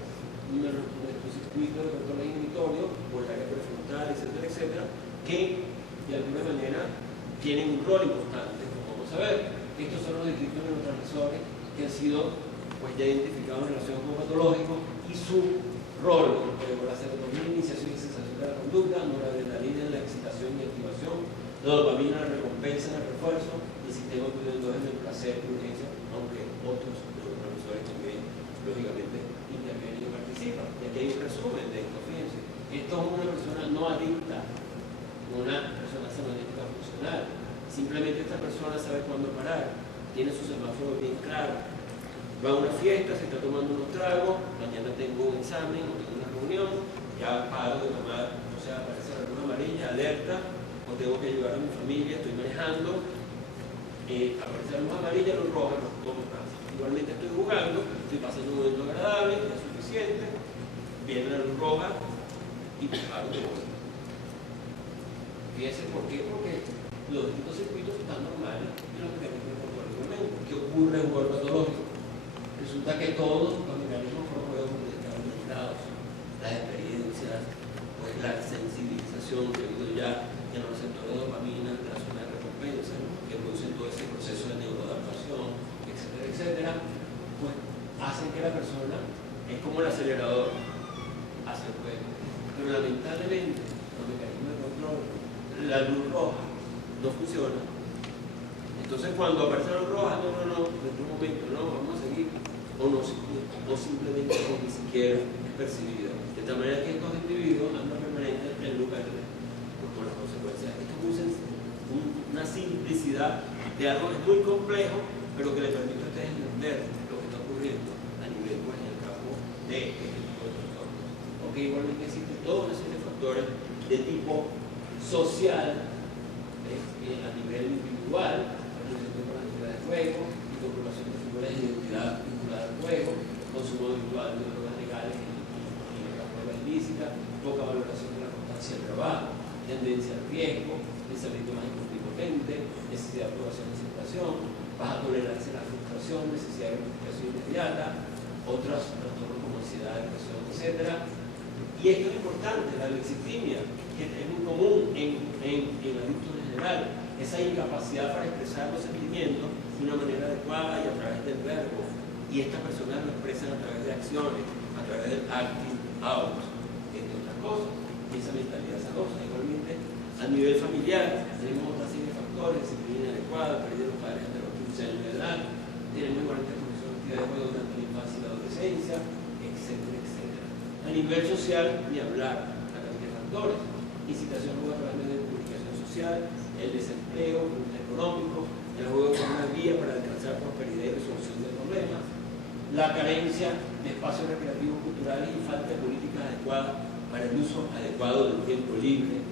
circuito de control inhibitorio, por el área prefrontal, etcétera, etcétera, que de alguna manera tienen un rol importante, como vamos a ver. Estos son los distintos neurotransmisores que han sido pues, ya identificados en relación con patológicos y su rol, la serotonina, iniciación y sensación de la conducta, noradrenalina en la excitación y activación, la dopamina en la recompensa, en el refuerzo, y el sistema endógeno en el placer y urgencia, aunque otros neurotransmisores también, lógicamente, intervienen y participan. Y aquí hay un resumen de esto, fíjense. Esto es una persona no adicta, una persona senonética funcional. Simplemente esta persona sabe cuándo parar, tiene su semáforo bien claro. Va a una fiesta, se está tomando unos tragos, mañana tengo un examen o tengo una reunión, ya paro de tomar, o sea, aparece la luz amarilla, alerta, o tengo que ayudar a mi familia, estoy manejando, aparece la luz amarilla, luz roja, no tomo más. Igualmente estoy jugando, estoy pasando un momento agradable, ya es suficiente, viene la luz roja y paro de vuelta. Fíjense por qué, porque los distintos circuitos están normales y los mecanismos de control igualmente. ¿Qué ocurre en un cuerpo patológico? Resulta que todos los mecanismos promueven están mezclados, las experiencias, pues la sensibilización que ha habido ya en los receptores de dopamina, de la zona de recompensa, que producen todo ese proceso de neuroadaptación, etcétera, etcétera, pues hacen que la persona es como el acelerador, hace el juego. Pero lamentablemente los mecanismos de control, la luz roja no funciona. Entonces cuando aparece la luz roja, no, en un momento, no, vamos a seguir, o simplemente ni siquiera es percibida. De tal manera que estos individuos andan permanentes en lugar de con las consecuencias. Esto es una simplicidad de algo que es muy complejo, pero que le permite a ustedes entender lo que está ocurriendo a nivel, pues, en el campo de este tipo de trastornos. Porque igualmente existen toda una serie de factores de tipo social, a nivel individual, relación con la actividad de juego y comprobación de figuras de identidad vinculada al juego, consumo habitual de drogas legales y la prueba ilícita, poca valoración de la constancia del trabajo, tendencia al riesgo, pensamiento más impotente, necesidad de aprobación de aceptación, baja tolerancia a la frustración, necesidad de gratificación inmediata, otros trastornos como ansiedad, depresión, etc. Y esto es importante, la alexithymia, que es muy común en adultos en general, esa incapacidad para expresar los sentimientos de una manera adecuada y a través del verbo. Y estas personas lo expresan a través de acciones, a través del acting out, entre otras cosas. Y esa mentalidad sanosa. Igualmente, a nivel familiar, tenemos otra serie de factores, disciplina inadecuada, pérdida de los padres hasta los 15 años de edad, tenemos igualmente comisión de actividad de juego durante la infancia y la adolescencia, etcétera, etcétera. A nivel social, ni hablar, la cantidad de factores, incitación a juego a través de comunicación social, el desempleo, el económico, el juego como una vía para alcanzar prosperidad y resolución de problemas, la carencia de espacios recreativos culturales y falta de políticas adecuadas para el uso adecuado del tiempo libre,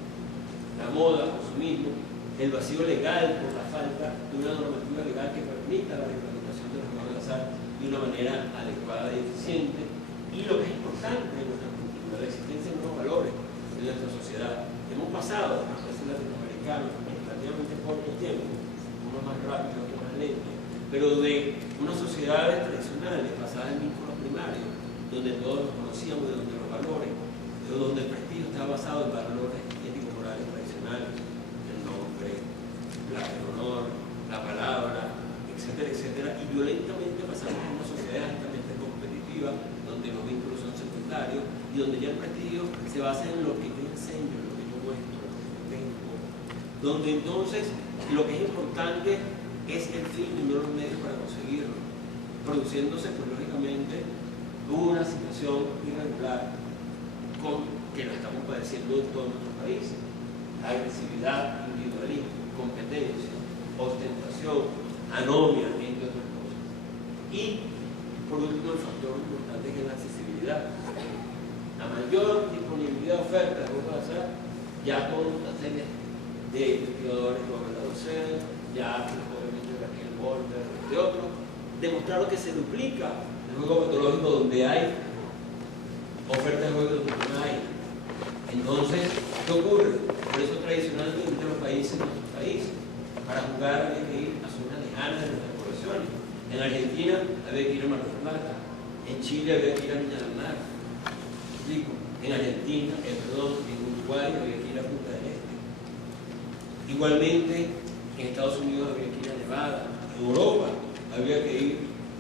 la moda, el consumismo, el vacío legal por la falta de una normativa legal que permita la reglamentación de los juegos de azar de una manera adecuada y eficiente, y lo que es importante en nuestra cultura, la existencia de nuevos valores en nuestra sociedad. Hemos pasado, a los países latinoamericanos, en relativamente corto tiempo, uno más rápido, otro más lento, pero de unas sociedades tradicionales basadas en vínculos primarios, donde todos nos conocíamos, de donde los valores, donde el prestigio estaba basado en valores éticos morales tradicionales, el nombre, el honor, la palabra, etcétera, etcétera, y violentamente pasamos a una sociedad altamente competitiva, donde los vínculos son secundarios y donde ya el prestigio se basa en lo que yo enseño, en lo que yo muestro, en lo que yo tengo, donde entonces lo que es importante es el fin y no los medios para conseguirlo, produciéndose, pues lógicamente, una situación irregular que lo estamos padeciendo en todos nuestros países: agresividad, individualismo, competencia, ostentación, anomia, entre otras cosas. Y por último, el factor importante que es la accesibilidad. La mayor disponibilidad de ofertas de juegos de azar, ya con una serie de investigadores como la Docel, ya obviamente Raquel Walter, de otros, demostraron que se duplica el juego patológico donde hay ofertas de juegos donde no hay. Entonces, ¿qué ocurre? Por eso tradicionalmente los países, nuestros países, para jugar había que ir a zonas lejanas de nuestras poblaciones. En Argentina había que ir a Mar del Plata, en Chile había que ir a Viña del Mar, en Argentina, en Uruguay había que ir a Punta del Este. Igualmente, en Estados Unidos había que ir a Nevada, en Europa había que ir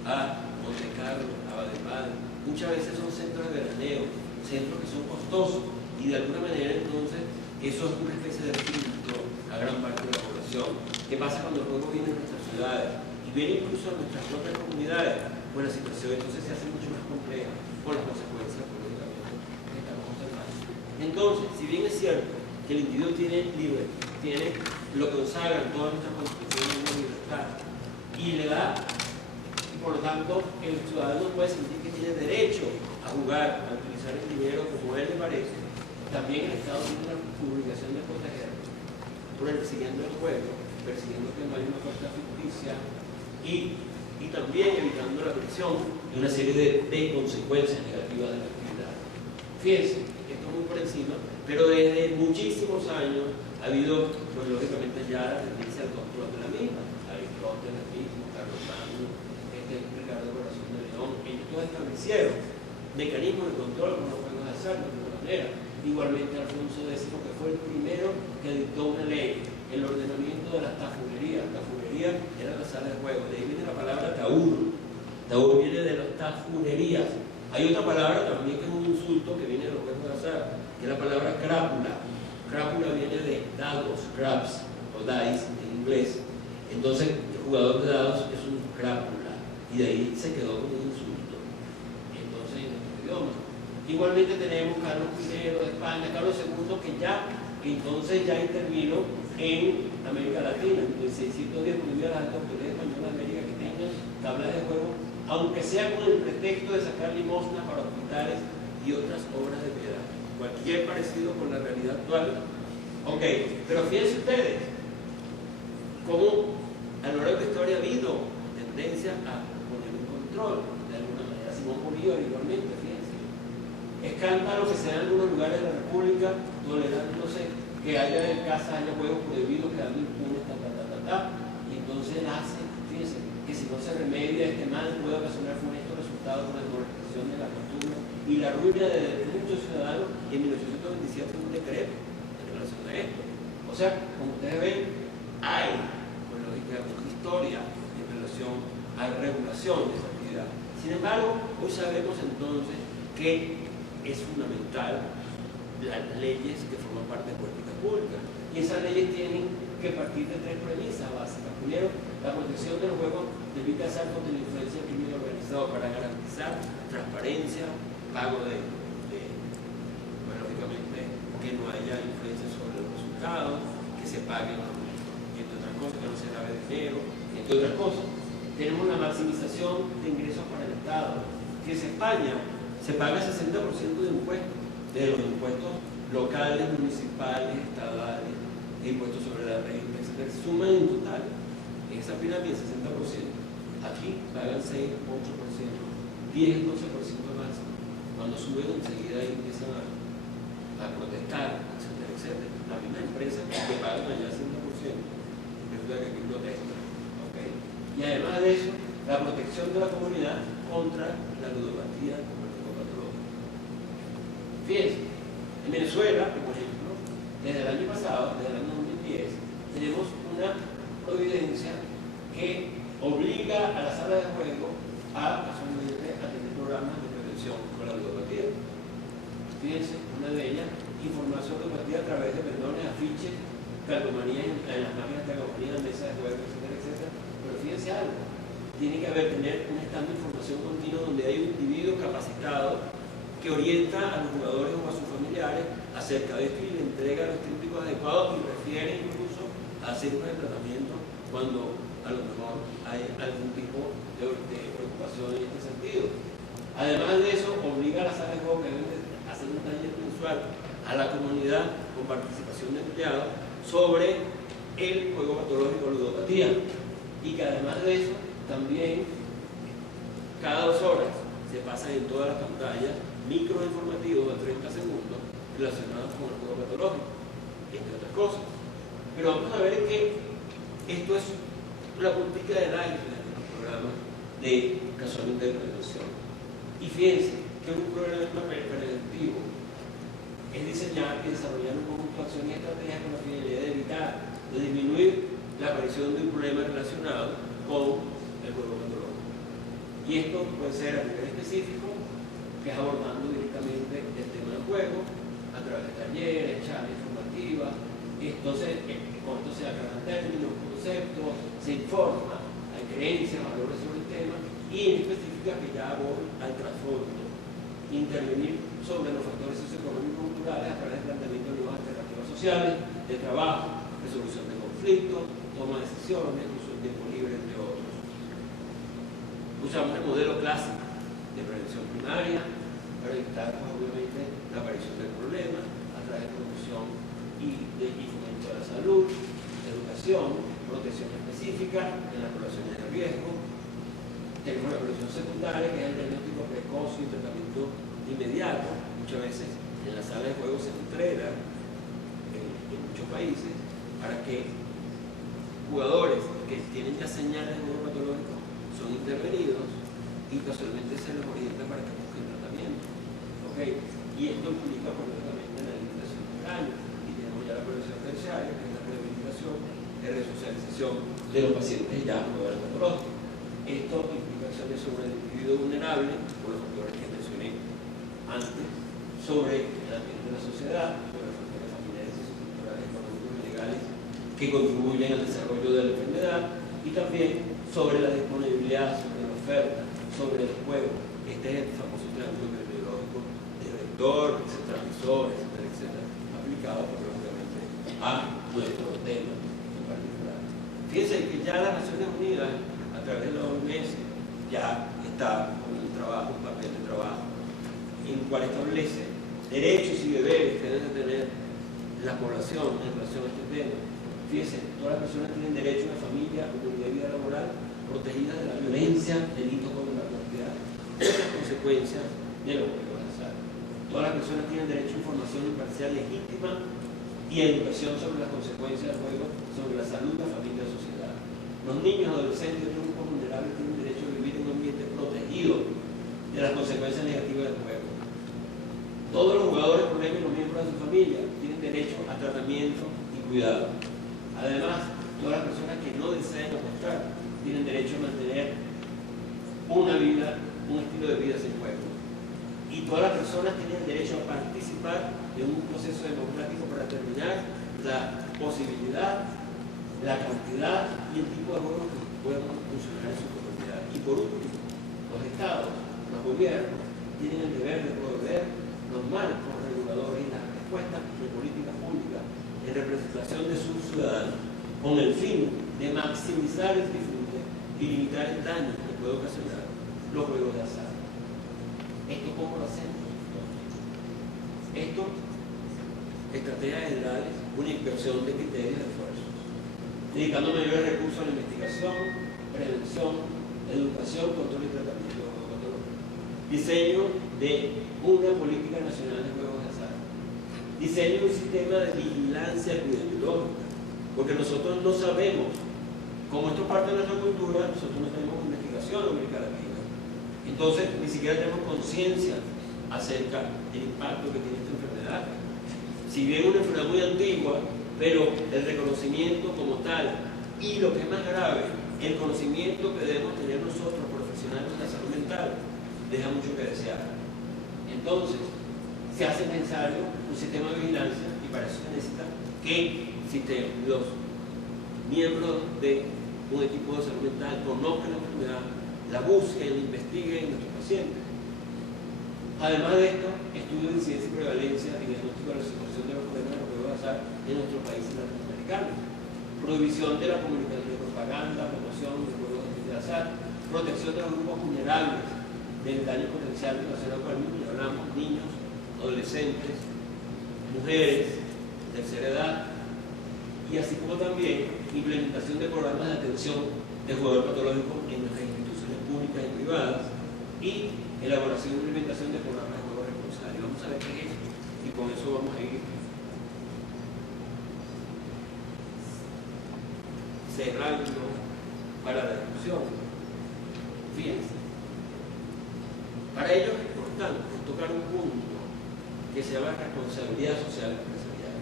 a Monte Carlo, a Baden-Baden. Muchas veces son centros de veraneo, centros que son costosos, y de alguna manera entonces eso es una especie de filtro a gran parte de la población. ¿Qué pasa cuando el juego viene a nuestras ciudades y viene incluso a nuestras propias comunidades? Pues la situación entonces se hace mucho más compleja por las consecuencias políticamente que estamos observando. Entonces, si bien es cierto que el individuo lo consagran todas nuestras constituciones de libertad y le da, y por lo tanto el ciudadano puede sentir que tiene derecho a jugar, a utilizar el dinero como él le parece, también el Estado tiene la obligación de proteger, persiguiendo el juego, persiguiendo que no haya una fuerza ficticia y también evitando la presión de una serie de consecuencias negativas de la actividad. Fíjense, esto es muy por encima, pero desde muchísimos años ha habido, pues lógicamente ya la tendencia al control de la misma. Aristóteles mismo, Carlos Magno, Ricardo Corazón de León, ellos todos establecieron mecanismos de control con los juegos de azar de alguna manera. Igualmente Alfonso X, que fue el primero que dictó una ley, el ordenamiento de las tafurerías. Tafurería era la sala de juego, de ahí viene la palabra taur. Taur viene de las tafurerías. Hay otra palabra también que es un insulto que viene de los juegos de azar, que es la palabra crápula. Crápula viene de dados, craps, o dice en inglés. Entonces, el jugador de dados es un crápula, y de ahí se quedó como un insulto. Entonces, en nuestro idioma. Igualmente tenemos Carlos I de España, Carlos II, que ya entonces ya intervino en América Latina. En 1610 prohibió a las autoridades españolas de América que tengan tablas de juego, aunque sea con el pretexto de sacar limosnas para hospitales y otras obras de piedad. Cualquier parecido con la realidad actual. Ok, pero fíjense ustedes cómo a lo largo de la historia ha habido tendencia a poner un control de alguna manera. Simón Bolívar igualmente, fíjense. Escándalo que se da en algunos lugares de la República, tolerándose que haya casas, haya juegos prohibidos, quedando impunes, y entonces él hace, fíjense, que si no se remedia este mal puede ocasionar funestos resultados con la deforestación de la costumbre y la ruina de muchos ciudadanos, y en 1827 un decreto en relación a esto. O sea, como ustedes ven, hay, por lógica, una historia en relación a la regulación de esa actividad. Sin embargo, hoy sabemos entonces que es fundamental las leyes que forman parte de políticas públicas. Y esas leyes tienen que partir de tres premisas básicas. Primero, la protección del juego de azar contra la influencia del crimen organizado para garantizar transparencia, pago pues, lógicamente, que no haya influencia sobre los resultados, que se paguen, entre otras cosas, que no se lave dinero, entre otras cosas. Tenemos la maximización de ingresos para el Estado. Que en España se paga 60% de impuestos, de los impuestos locales, municipales, estadales, e impuestos sobre la renta, etc. Suman en total, en esa pirámide, 60%. Aquí pagan 6, 8%, 10, 12% más. Cuando suben, enseguida empiezan a protestar, etcétera, etcétera. La misma empresa que pagan allá 100%, resulta que aquí protestan. ¿Okay? Y además de eso, la protección de la comunidad contra la ludopatía. Fíjense, en Venezuela, por ejemplo, desde el año pasado, desde el año 2010, tenemos una providencia que obliga a la sala de juego a tener programas de prevención con la ludopatía. Fíjense, una de ellas, informar sobre ludopatía a través de perdones, afiches, calcomanías en las máquinas de calcomanía, mesas de juego, etcétera, etcétera. Pero fíjense algo, tiene que tener un estado de información continua donde hay un individuo capacitado que orienta a los jugadores o a sus familiares acerca de esto y le entrega los típicos adecuados y refiere incluso a centros de tratamiento cuando a lo mejor hay algún tipo de preocupación en este sentido. Además de eso, obliga a las salas de juego que deben hacer un taller mensual a la comunidad con participación de empleados sobre el juego patológico ludopatía, y que además de eso también cada 2 horas se pasan en todas las pantallas microinformativos de 30 segundos relacionados con el juego patológico, entre otras cosas. Pero vamos a ver que esto es la política del iceberg de los programas de casualmente de prevención. Y fíjense que un programa preventivo es diseñar y desarrollar un conjunto de acciones y estrategias con la finalidad de evitar, de disminuir la aparición de un problema relacionado con el juego patológico. Y esto puede ser a nivel específico, que es abordando directamente el tema del juego, a través de talleres, charlas informativas. Entonces, con esto se aclaran términos, conceptos, se informa, hay creencias, valores sobre el tema, y en específica que ya voy al trasfondo, intervenir sobre los factores socioeconómicos y culturales a través del planteamiento de nuevas alternativas sociales, de trabajo, resolución de conflictos, toma de decisiones, uso del tiempo libre, entre otros. Usamos el modelo clásico de prevención primaria para evitar, pues, obviamente, la aparición del problema a través de promoción y fomento de la salud, educación, protección específica en las poblaciones de riesgo. Tenemos la prevención secundaria, que es el diagnóstico precoz y tratamiento inmediato. Muchas veces en la sala de juego se entrega en muchos países para que jugadores que tienen ya señales de juego patológico son intervenidos y casualmente se les orienta para que busquen tratamiento. ¿Okay? Y esto implica completamente la limitación del daño. Y tenemos ya la prevención terciaria, que es la rehabilitación y resocialización de los pacientes ya con jugadores patológicos. Esto implica acciones sobre el individuo vulnerable, por los factores que mencioné antes, sobre el ambiente de la sociedad, sobre los factores familiares, socioculturales, económicos y legales que contribuyen al desarrollo de la enfermedad, y también sobre la disponibilidad, sobre la oferta, sobre el juego. Este es el famoso triángulo epidemiológico de vector, transmisor, etcétera, etcétera, aplicado obviamente a nuestro tema en particular. Fíjense que ya las Naciones Unidas, a través de la OMS, ya está con un trabajo, un papel de trabajo, en el cual establece derechos y deberes que deben tener la población en relación a este tema. Fíjense, todas las personas tienen derecho a una familia, comunidad y vida laboral protegidas de la violencia, delitos contra la propiedad y las consecuencias de los juegos de azar. Todas las personas tienen derecho a información imparcial legítima y a educación sobre las consecuencias del juego, sobre la salud, la familia y la sociedad. Los niños, adolescentes y otros grupos vulnerables tienen derecho a vivir en un ambiente protegido de las consecuencias negativas del juego. Todos los jugadores, por ejemplo, y los miembros de su familia tienen derecho a tratamiento y cuidado. Además, todas las personas que no deseen apostar tienen derecho a mantener una vida, un estilo de vida sin juego. Y todas las personas tienen derecho a participar de un proceso democrático para determinar la posibilidad, la cantidad y el tipo de juegos que puedan funcionar en su comunidad. Y por último, los estados, los gobiernos, tienen el deber de proveer los marcos reguladores y las respuestas de políticas públicas en representación de sus ciudadanos, con el fin de maximizar el disfrute y limitar el daño que puede ocasionar los juegos de azar. ¿Esto cómo lo hacemos? Esto, estrategias generales, una inversión de criterios de esfuerzos, dedicando mayores recursos a la investigación, prevención, educación, control y tratamiento de juegos patológicos. Diseño de una política nacional de juegos de azar. Diseño de un sistema de vigilancia epidemiológica, porque nosotros no sabemos, como esto es parte de nuestra cultura, nosotros no tenemos investigación en América Latina. Entonces, ni siquiera tenemos conciencia acerca del impacto que tiene esta enfermedad. Si bien es una enfermedad muy antigua, pero el reconocimiento como tal, y lo que es más grave, el conocimiento que debemos tener nosotros, profesionales de la salud mental, deja mucho que desear. Entonces, se hace necesario un sistema de vigilancia y para eso se necesita que los miembros de un equipo de salud mental conozcan la enfermedad, la busquen, investiguen nuestros pacientes. Además de esto, estudios de incidencia y prevalencia y diagnóstico de la situación de los problemas de los juegos de azar en nuestros países latinoamericanos. Prohibición de la comunicación de propaganda, promoción de juegos de azar, protección de los grupos vulnerables del daño potencial relacionado con el mismo. Ya hablamos, niños, adolescentes, mujeres, tercera edad, y así como también implementación de programas de atención de jugador patológico en nuestras instituciones públicas y privadas y elaboración e implementación de programas de juego responsable. Vamos a ver qué es esto. y con eso vamos a ir cerrando para la discusión. Fíjense, para ello es importante tocar un punto que se llama responsabilidad social empresarial.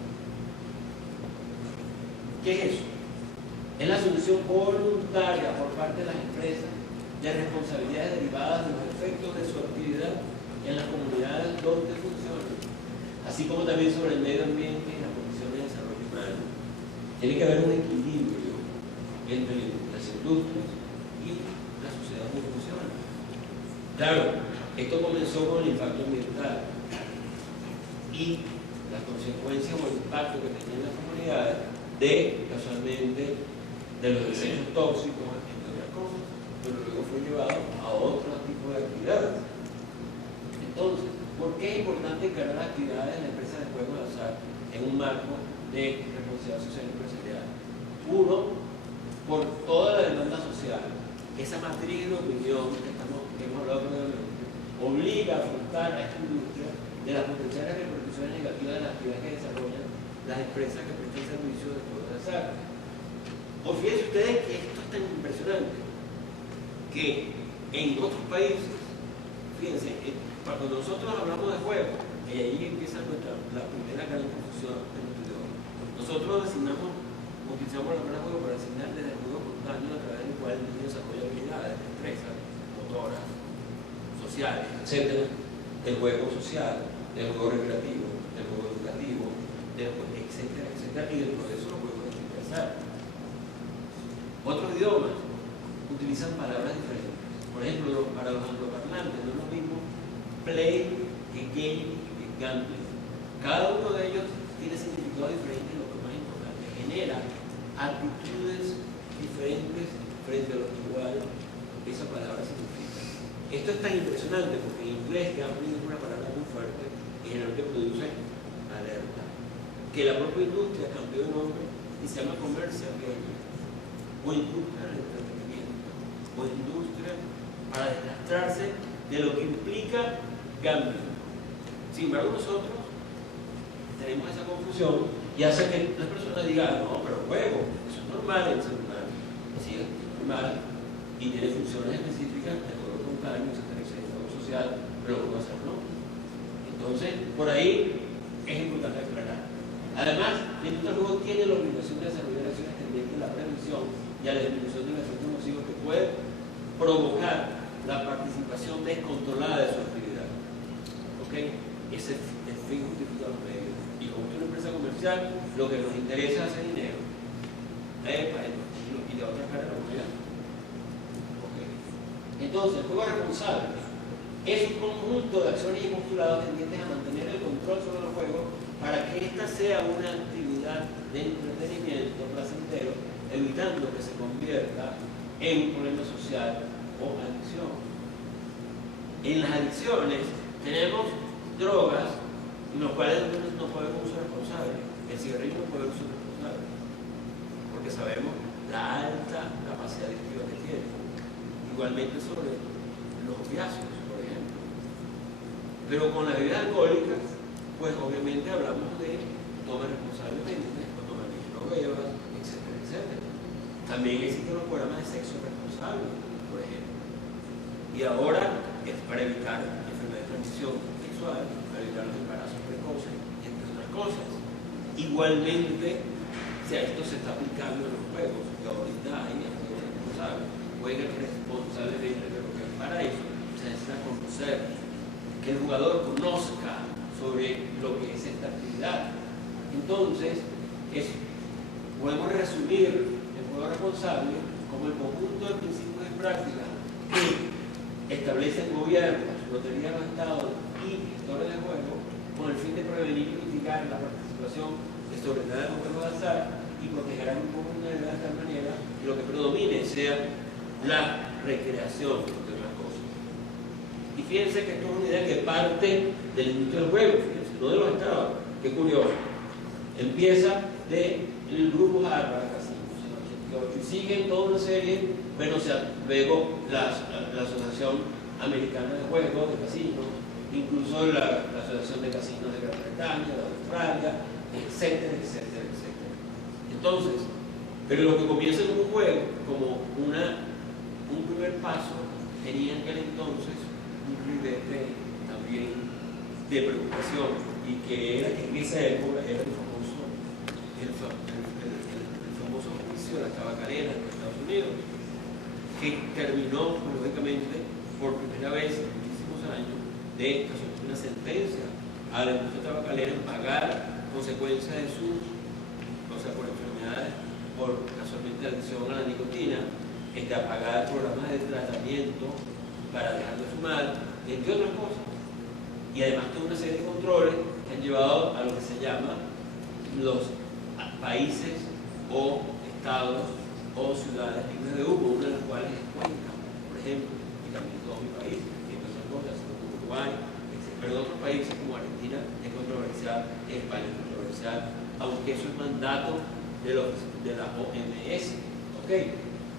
¿Qué es eso? Es la asunción voluntaria por parte de las empresas de responsabilidades derivadas de los efectos de su actividad en las comunidades donde funcionan, así como también sobre el medio ambiente y las condiciones de desarrollo humano. Tiene que haber un equilibrio entre las industrias y la sociedad donde funciona. Claro, esto comenzó con el impacto ambiental y las consecuencias o el impacto que tenían las comunidades casualmente, de los desechos tóxicos, entre otras cosas, pero luego fue llevado a otro tipo de actividades. Entonces, ¿por qué es importante encarar las actividades de la empresa de juegos de azar en un marco de responsabilidad social empresarial? Uno, por toda la demanda social. Esa matriz de opinión que hemos hablado previamente obliga a afrontar a esta industria de las potenciales repercusiones negativas de las actividades que desarrollan las empresas que prestan servicios de juegos de azar. O fíjense ustedes que esto es tan impresionante que en otros países, fíjense, cuando nosotros hablamos de juegos, y ahí empieza la primera gran confusión en nuestro idioma. Nosotros utilizamos la palabra juego para designar desde el juego espontáneo a través del cual el niño desarrolla habilidades, destrezas, motoras, sociales, etc. El juego social, el juego recreativo, el juego educativo, etcétera, etcétera, y dentro de eso los juegos de expresar. Otros idiomas utilizan palabras diferentes. Por ejemplo, para los angloparlantes no es lo mismo play que game que gambling. Cada uno de ellos tiene significados diferentes y lo que es más importante, genera actitudes diferentes frente a lo que igual esa palabra significa. Esto es tan impresionante porque en inglés gambling es una palabra muy fuerte y generalmente produce alerta. Que la propia industria cambió de nombre y se llama commercial gaming, o industria del entretenimiento, o industria para deslastrarse de lo que implica gambling. Sin embargo, nosotros tenemos esa confusión y hace que las personas digan, no, pero juego, eso es normal en el ser humano. Sí, es normal y tiene funciones específicas de juego espontáneo, etcétera, etcétera, juego social, pero lo puedo hacer no. Entonces, por ahí es importante aclarar. Además, la industria del juego tiene la obligación de desarrollar acciones tendientes a la prevención y a la disminución de los efectos nocivos que pueden provocar la participación descontrolada de su actividad. ¿Ok? Ese es el fin justifica los medios. Y como es una empresa comercial, lo que nos interesa es hacer dinero. Y de otra cara la moneda. ¿Okay? Entonces, el juego responsable es un conjunto de acciones y postulados tendientes a mantener el control sobre el juego para que ésta sea una actividad de entretenimiento placentero, evitando que se convierta en un problema social o adicción. En las adicciones tenemos drogas en las cuales no podemos usar responsable. El cigarrillo no puede usar responsable, porque sabemos la alta capacidad adictiva que tiene. Igualmente sobre los opiáceos, por ejemplo. Pero con las bebidas alcohólicas, pues obviamente hablamos de tomar responsablemente, cuando no bebas, etcétera, etcétera. También existen los programas de sexo responsable, por ejemplo. Y ahora es para evitar enfermedades de transmisión sexual, para evitar los embarazos precoces, entre otras cosas.Igualmente, si a esto se está aplicando en los juegos, que ahorita hay actores responsables, jueguen responsablemente, pero que para eso se necesita conocer, que el jugador conozca sobre lo que es esta actividad. Entonces, podemos resumir el juego responsable como el conjunto de principios y prácticas que establecen gobiernos, loterías de los estados y gestores de juego con el fin de prevenir y mitigar la participación desordenada en los juegos de azar y proteger a un grupo de tal manera que lo que predomine sea la recreación de otras cosas. Y fíjense que esto es una idea que parte de la industria del juego, fíjense, no de los estados. Qué curioso. Empieza del grupo Harvard, en 1988, y sigue toda una serie, bueno, luego la Asociación Americana de Juegos, de Casinos, incluso la Asociación de Casinos de Gran Bretaña, de Australia, etcétera, etcétera, etcétera. Entonces, pero lo que comienza como un juego, como un primer paso, tenía en aquel entonces un ribete también de preocupación, y que era que en esa época era el famoso juicio de las tabacaleras en Estados Unidos, que terminó, lógicamente, por primera vez en muchísimos años, de una sentencia a la industria tabacalera en pagar consecuencias de sus, o sea, por enfermedades, por casualmente adicción a la nicotina, a pagar programas de tratamiento para dejar de fumar, entre otras cosas. Y además toda una serie de controles que han llevado a lo que se llama los países o estados o ciudades libres de humo, una de las cuales es Cuenca, por ejemplo, y también todo mi país, y otras cosas, como Uruguay, etc. Pero en otros países como Argentina es controversial, España es controversial, aunque eso es mandato de la OMS. ¿Okay?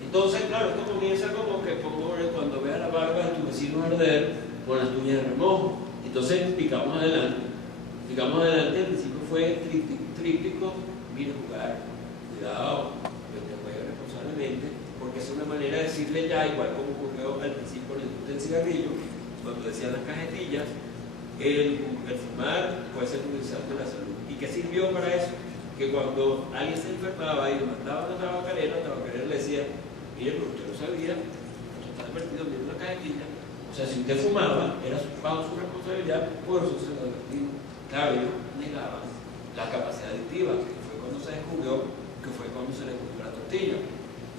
Entonces, claro, esto comienza como que cuando veas la barba de tu vecino arder con las uñas de remojo. Entonces, picamos adelante. Al principio fue tríptico, mire jugar, cuidado, que juegue responsablemente, porque es una manera de decirle ya, igual como ocurrió al principio con la industria del cigarrillo, cuando decían las cajetillas, el fumar puede ser perjudicial de la salud. ¿Y qué sirvió para eso? Que cuando alguien se enfermaba y lo mandaba a la tabacalera le decía, mire, pero usted no sabía, usted está advertido, mire una cajetilla. O sea, si usted fumaba, era bajo su responsabilidad, por eso se lo advertimos. Claro, ellos negaban la capacidad adictiva, que fue cuando se descubrió, que fue cuando se le comió la tortilla.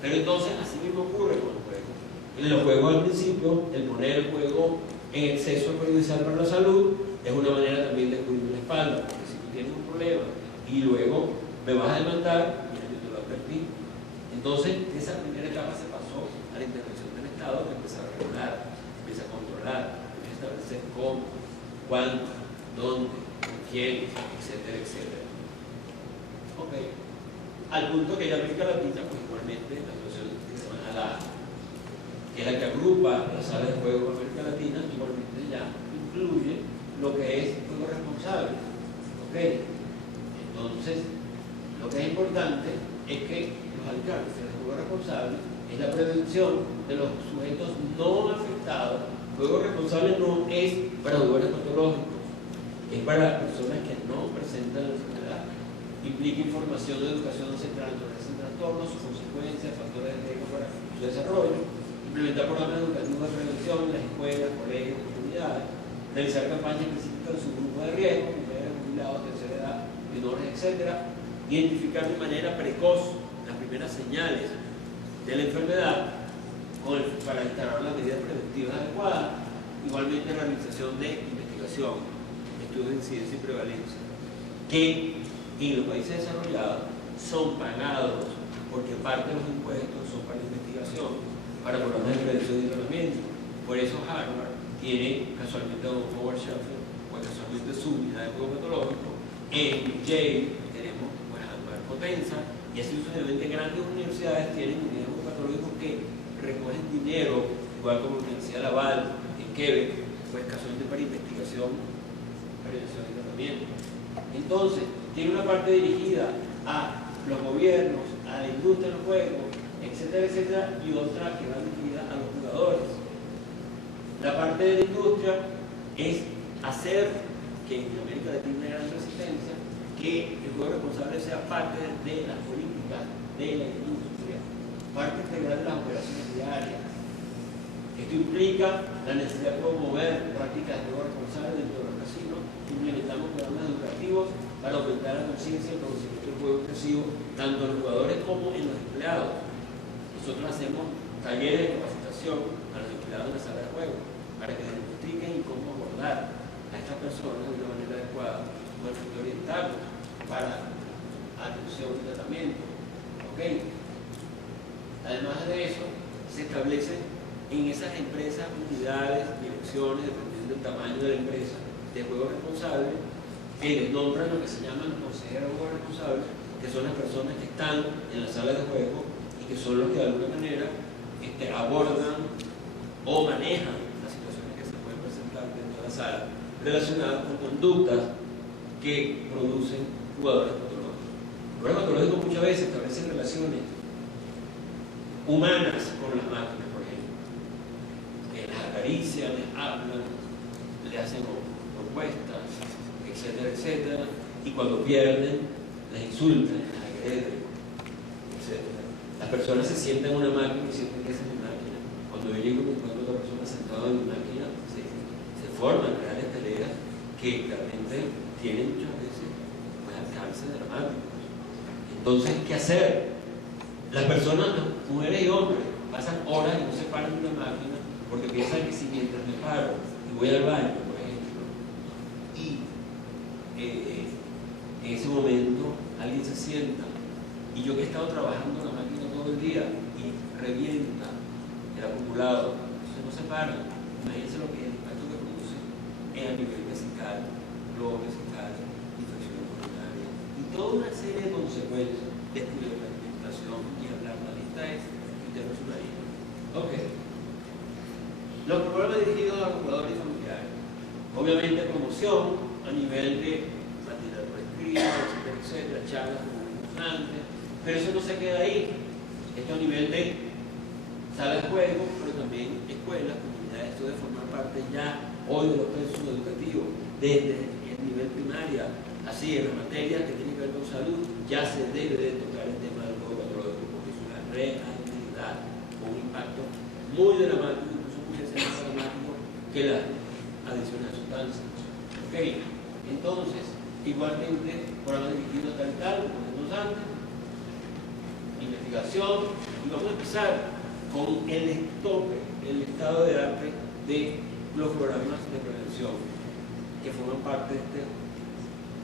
Pero entonces, así mismo ocurre con los juegos. En los juegos al principio, el poner el juego en exceso es perjudicial para la salud, es una manera también de cubrir la espalda, porque si tú tienes un problema y luego me vas a demandar, mira, yo te lo advertí. Entonces, esa primera etapa se pasó a la intervención del Estado, que empieza a regular, empieza a controlar, empieza a establecer cómo, cuándo, dónde, con quién, etcétera, etcétera. Ok. Al punto que ya América Latina, pues igualmente, la asociación que se llama ALA, que es la que agrupa las salas de juego de América Latina, igualmente ya incluye lo que es juego responsable. Ok. Entonces, lo que es importante es que los alcances del juego responsable es la prevención de los sujetos no afectados. Juego responsable no es para jugadores patológicos, es para personas que no presentan la enfermedad. Implica información de educación central sobre ese trastorno, sus consecuencias, factores de riesgo para su desarrollo, implementar programas educativos de prevención en las escuelas, colegios, comunidades, realizar campañas específicas en su grupo de riesgo, mujeres, jubilados, tercera edad, menores, etc. Identificar de manera precoz las primeras señales de la enfermedad para instalar las medidas preventivas adecuadas. Igualmente la realización de investigación, estudios de incidencia y prevalencia, que en los países desarrollados son pagados porque parte de los impuestos son para investigación, para programas de prevención y tratamiento. Por eso Harvard tiene casualmente a Howard Schaffer, o casualmente su unidad de juego patológico. En Yale tenemos pues, a Mar Potenza, y así sucesivamente grandes universidades tienen unidades de juego patológico que recogen dinero, igual como la Universidad Laval en Quebec, pues casualmente para investigación, prevención y tratamiento. Entonces, tiene una parte dirigida a los gobiernos, a la industria de los juegos, etcétera, etcétera, y otra que va dirigida a los jugadores. La parte de la industria es hacer que en América Latina una gran resistencia, que el juego responsable sea parte de las políticas de la industria, parte integral de las operaciones diarias. Esto implica la necesidad de promover prácticas de juego responsable dentro de los casinos. Implementamos programas educativos para aumentar la conciencia y el conocimiento del juego excesivo, tanto en los jugadores como en los empleados. Nosotros hacemos talleres de capacitación a los empleados de la sala de juego para que les expliquen cómo abordar a estas personas de una manera adecuada, con el fin de orientarlos para atención y tratamiento. ¿Okay? Además de eso, se establecen en esas empresas, unidades, direcciones, dependiendo del tamaño de la empresa, de juego responsable, que les nombran lo que se llaman los consejeros de juego responsable, que son las personas que están en la sala de juego y que son los que de alguna manera abordan o manejan las situaciones que se pueden presentar dentro de la sala relacionadas con conductas que producen jugadores patológicos. Los jugadores patológicos muchas veces establecen relaciones humanas con las máquinas, por ejemplo. Las acarician, les hablan, le hacen propuestas, etcétera, etcétera, y cuando pierden, las insultan, las agreden, etcétera. Las personas se sientan en una máquina y sienten que esa es mi máquina. Cuando yo llego y me encuentro a otra persona sentada en mi máquina, se forman reales peleas que realmente tienen muchas veces alcances dramáticos. Entonces, ¿qué hacer? Las personas, mujeres y hombres, pasan horas y no se paran de una máquina porque piensan que si mientras me paro y voy al baño, por ejemplo, y en ese momento alguien se sienta y yo que he estado trabajando en la máquina todo el día y revienta el acumulado, entonces no se paran. Imagínense lo que es el impacto que produce a nivel vesical, globo vesical, infección urinaria y toda una serie de consecuencias de la alimentación y hablar. La lista es internacional. Ok. Los programas dirigidos a los jugadores y familiares. Obviamente promoción a nivel de material por escrito, etcétera, etcétera, charlas constantes, pero eso no se queda ahí. Esto a nivel de salas de juego, pero también escuelas, comunidades. Esto de formar parte ya hoy de los procesos educativos, desde el nivel primaria, así en las materias que tienen que ver con salud, ya se debe de tocar el tema del juego patológico, porque es una realidad con un impacto muy dramático, incluso muy dramático, que la adición de sustancias. Ok, entonces, igualmente, programas dirigidos a tal y tal, como dijimos antes, investigación, y vamos a empezar con el estoque, el estado de arte de los programas de prevención que forman parte de este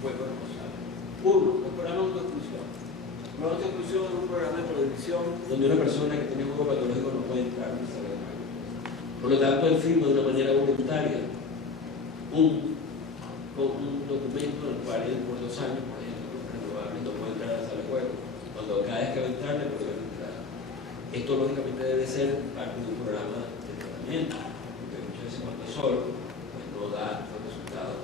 juego responsable. Uno, los programas de exclusión. Los programas de exclusión es un programa de prohibición donde una persona que tiene un juego patológico no puede entrar en esa regla. Por lo tanto, él firma de una manera voluntaria un documento en el cual él por 2 años, por ejemplo, renovable, no puede entrar a la sala de juego. Cuando cada vez que va a entrar, le puede entrar. Esto lógicamente debe ser parte de un programa de tratamiento, porque muchas veces cuando es solo, pues no da los resultados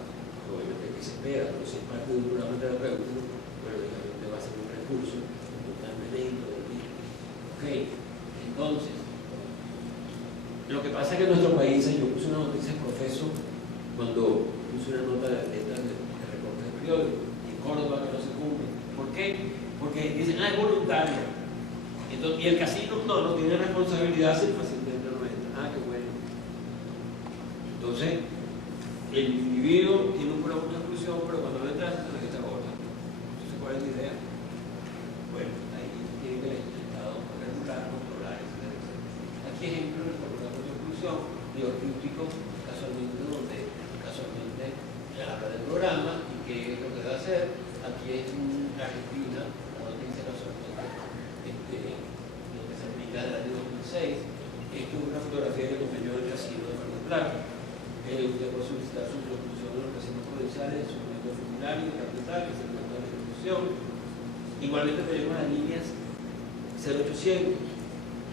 obviamente que se espera, pero si es parte de un programa terapéutico, bueno, lógicamente va a ser un recurso totalmente del mismo. Ok, entonces, lo que pasa es que en nuestro país, yo puse una noticia en Profeso cuando puse una nota de recorte de periódico, y en Córdoba que no se cumple. ¿Por qué? Porque dicen, es voluntario. Entonces, y el casino no tiene responsabilidad si el paciente no entra. Qué bueno. Entonces, el individuo tiene un programa de exclusión, pero cuando no entra, se le está gorda. Entonces, ¿cuál es la idea? Bueno, ahí tiene que el Estado regular, controlar, etc. Aquí ejemplo del programa de exclusión, diagnóstico, casualmente habla del programa y qué es lo que debe hacer. Aquí es Argentina, una noticia casualmente, lo que se aplica del año 2006. Esto es una fotografía que acompañó el casino de Mar del Plata. Usted puede solicitar su inclusión en los casinos provinciales, en su momento formulario, de capital, que es el momento de inclusión. Igualmente tenemos las líneas 0800,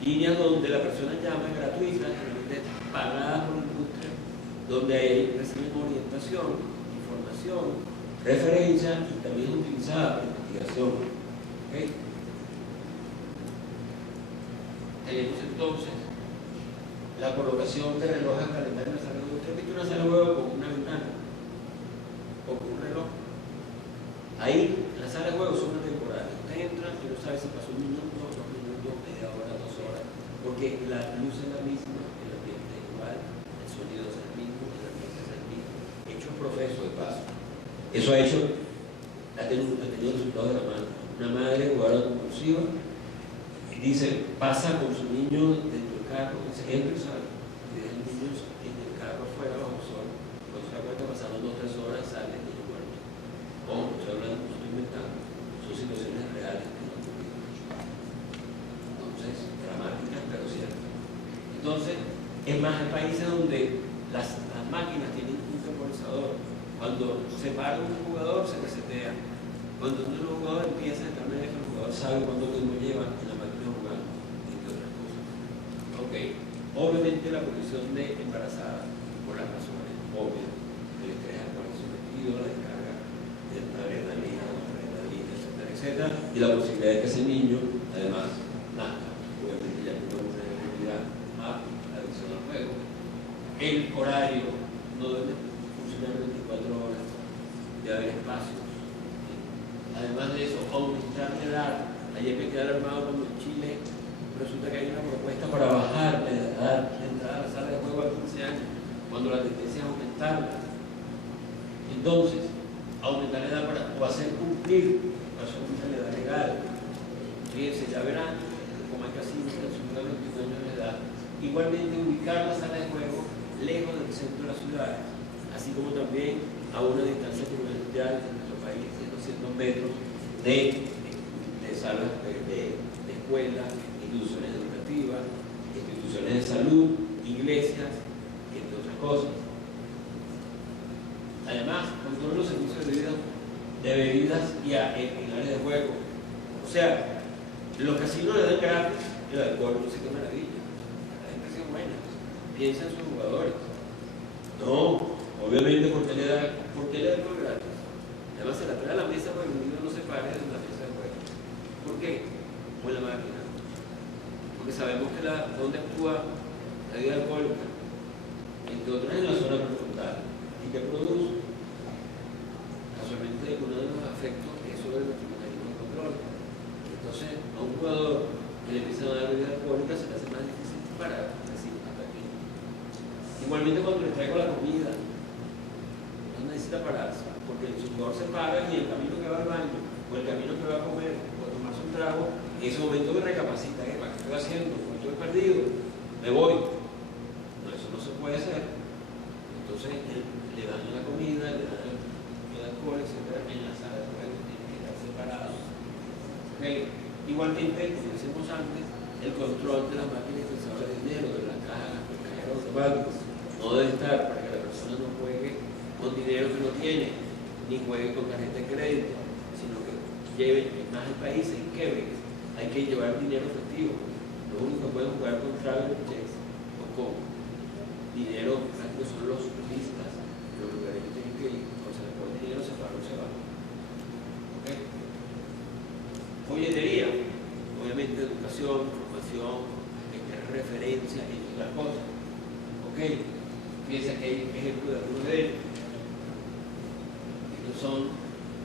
líneas donde la persona llama gratuita, generalmente pagada por la industria, donde reciben orientación, información, referencia y también es utilizada para investigación. ¿Okay? Tenemos entonces la colocación de relojes al calendario en la sala de juego. Usted ha visto una sala de juego con una ventana o con un reloj. Ahí, en la sala de juego son una temporada. Usted entra y no sabe si pasó 1 minuto, 2 minutos, media hora, 2 horas, porque la luz es la misma, el ambiente es igual, el sonido es el mismo, el ambiente es el mismo. Hecho un proceso de paso. Eso ha tenido resultados de la mano. Una madre jugadora compulsiva dice, pasa con su niño dentro del carro, dice, entra y sale, y deja el niño en el carro afuera bajo el sol. Cuando se da cuenta, pasaron 2 o 3 horas, sale el niño muerto. Ojo, estoy hablando, no estoy inventando, son situaciones reales que no ocurren. Entonces, dramáticas, pero ciertas. Entonces, es más, hay países donde las máquinas tienen un temporizador. Cuando se para un jugador, se resetea. Cuando un jugador empieza, de tal manera que el jugador sabe cuánto tiempo lleva en la máquina jugando, entre otras cosas. Ok. Obviamente la condición de embarazada, por las razones obvias. el estrés al cual es sometido, la descarga de adrenalina, etcétera, etcétera, y la posibilidad de que ese niño, además, nazca, obviamente ya con una debilidad a la adicción al juego. El horario no debe funcionar 24 horas, debe haber espacios. Además de eso, aumentar la edad. Ayer me quedé alarmado cuando en Chile resulta que hay una propuesta para bajar la edad de entrada a la sala de juego a 15 años, cuando la tendencia es aumentarla. Entonces, aumentar la edad o hacer cumplir la edad legal. Fíjense, ya verán, como hay casinos que supera los 21 años de edad, igualmente ubicar la sala de juego lejos del centro de la ciudad, así como también a una distancia prudencial en nuestro país de 200 metros de salas de escuelas, instituciones educativas, instituciones de salud, iglesias, entre otras cosas. Además, con todos los servicios de bebidas y en áreas de juego. O sea, los casinos le dan gratis el alcohol, no sé qué maravilla. La gente es buena, piensa en sus jugadores. No, obviamente, ¿por qué le da alcohol gratis? Además, se la trae a la mesa para que el niño no se pare de la mesa de juego. ¿Por qué? Con la máquina. Porque sabemos que donde actúa la bebida alcohólica, entre otras en la zona prefrontal, y que produce casualmente uno de los afectos es sobre nuestro mecanismo de control. Entonces, a un jugador que le empieza a dar bebida alcohólica se le hace más difícil parar, decir, hasta aquí. Igualmente cuando le traigo la comida, no necesita pararse, porque el jugador se para y el camino que va al baño, o el camino que va a comer, o a tomarse un trago, en ese momento me recapacita, ¿qué estoy haciendo? Estoy perdido, me voy. No, eso no se puede hacer. Entonces le dan la comida, le dan el alcohol, etcétera, en la sala de juego, tienen que estar separados. ¿Okay? Igualmente, como decimos antes, el control de las máquinas dispensadoras de dinero, de las cajas, los cajeros automáticos, no debe estar para que la persona no juegue con dinero que no tiene, ni juegue con tarjeta de crédito, sino que lleve más el país en quiebre. Hay que llevar dinero efectivo. Lo único que pueden jugar con travel checks o con dinero práctico son los turistas, los lugares que tienen que ir. Cuando se les pone dinero, se paga o se va. ¿Okay? Joyetería, obviamente educación, formación, referencia y otras cosas. ¿Ok? Piensa que hay ejemplos de algunos de ellos. Estos son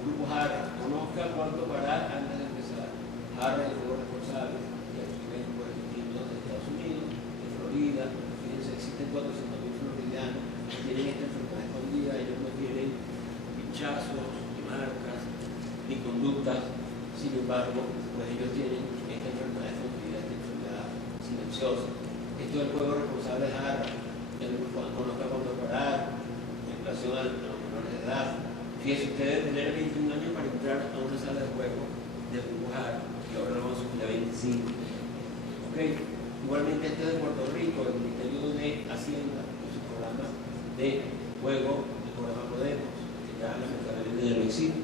grupos ARRA. Conozca cuánto parar antes de empezar. ARRA, el juego responsable, y aquí ven por distintos de Estados Unidos, de Florida. Fíjense, existen 400.000 floridianos que tienen esta enfermedad escondida. Ellos no tienen pinchazos, ni marcas, ni conductas. Sin embargo, pues ellos tienen esta enfermedad escondida, esta enfermedad silenciosa. Esto es el juego responsable de ARRA. Conozca cuándo parar, en relación a los menores de edad. Fíjense, ustedes tener 21 años para entrar a una sala de juego de grupo ARRA, y ahora vamos a subir a 25. ¿Okay? Igualmente, este es de Puerto Rico, el Ministerio de Hacienda, con su programa de juego, el programa Podemos, que ya lamentablemente ya no existe.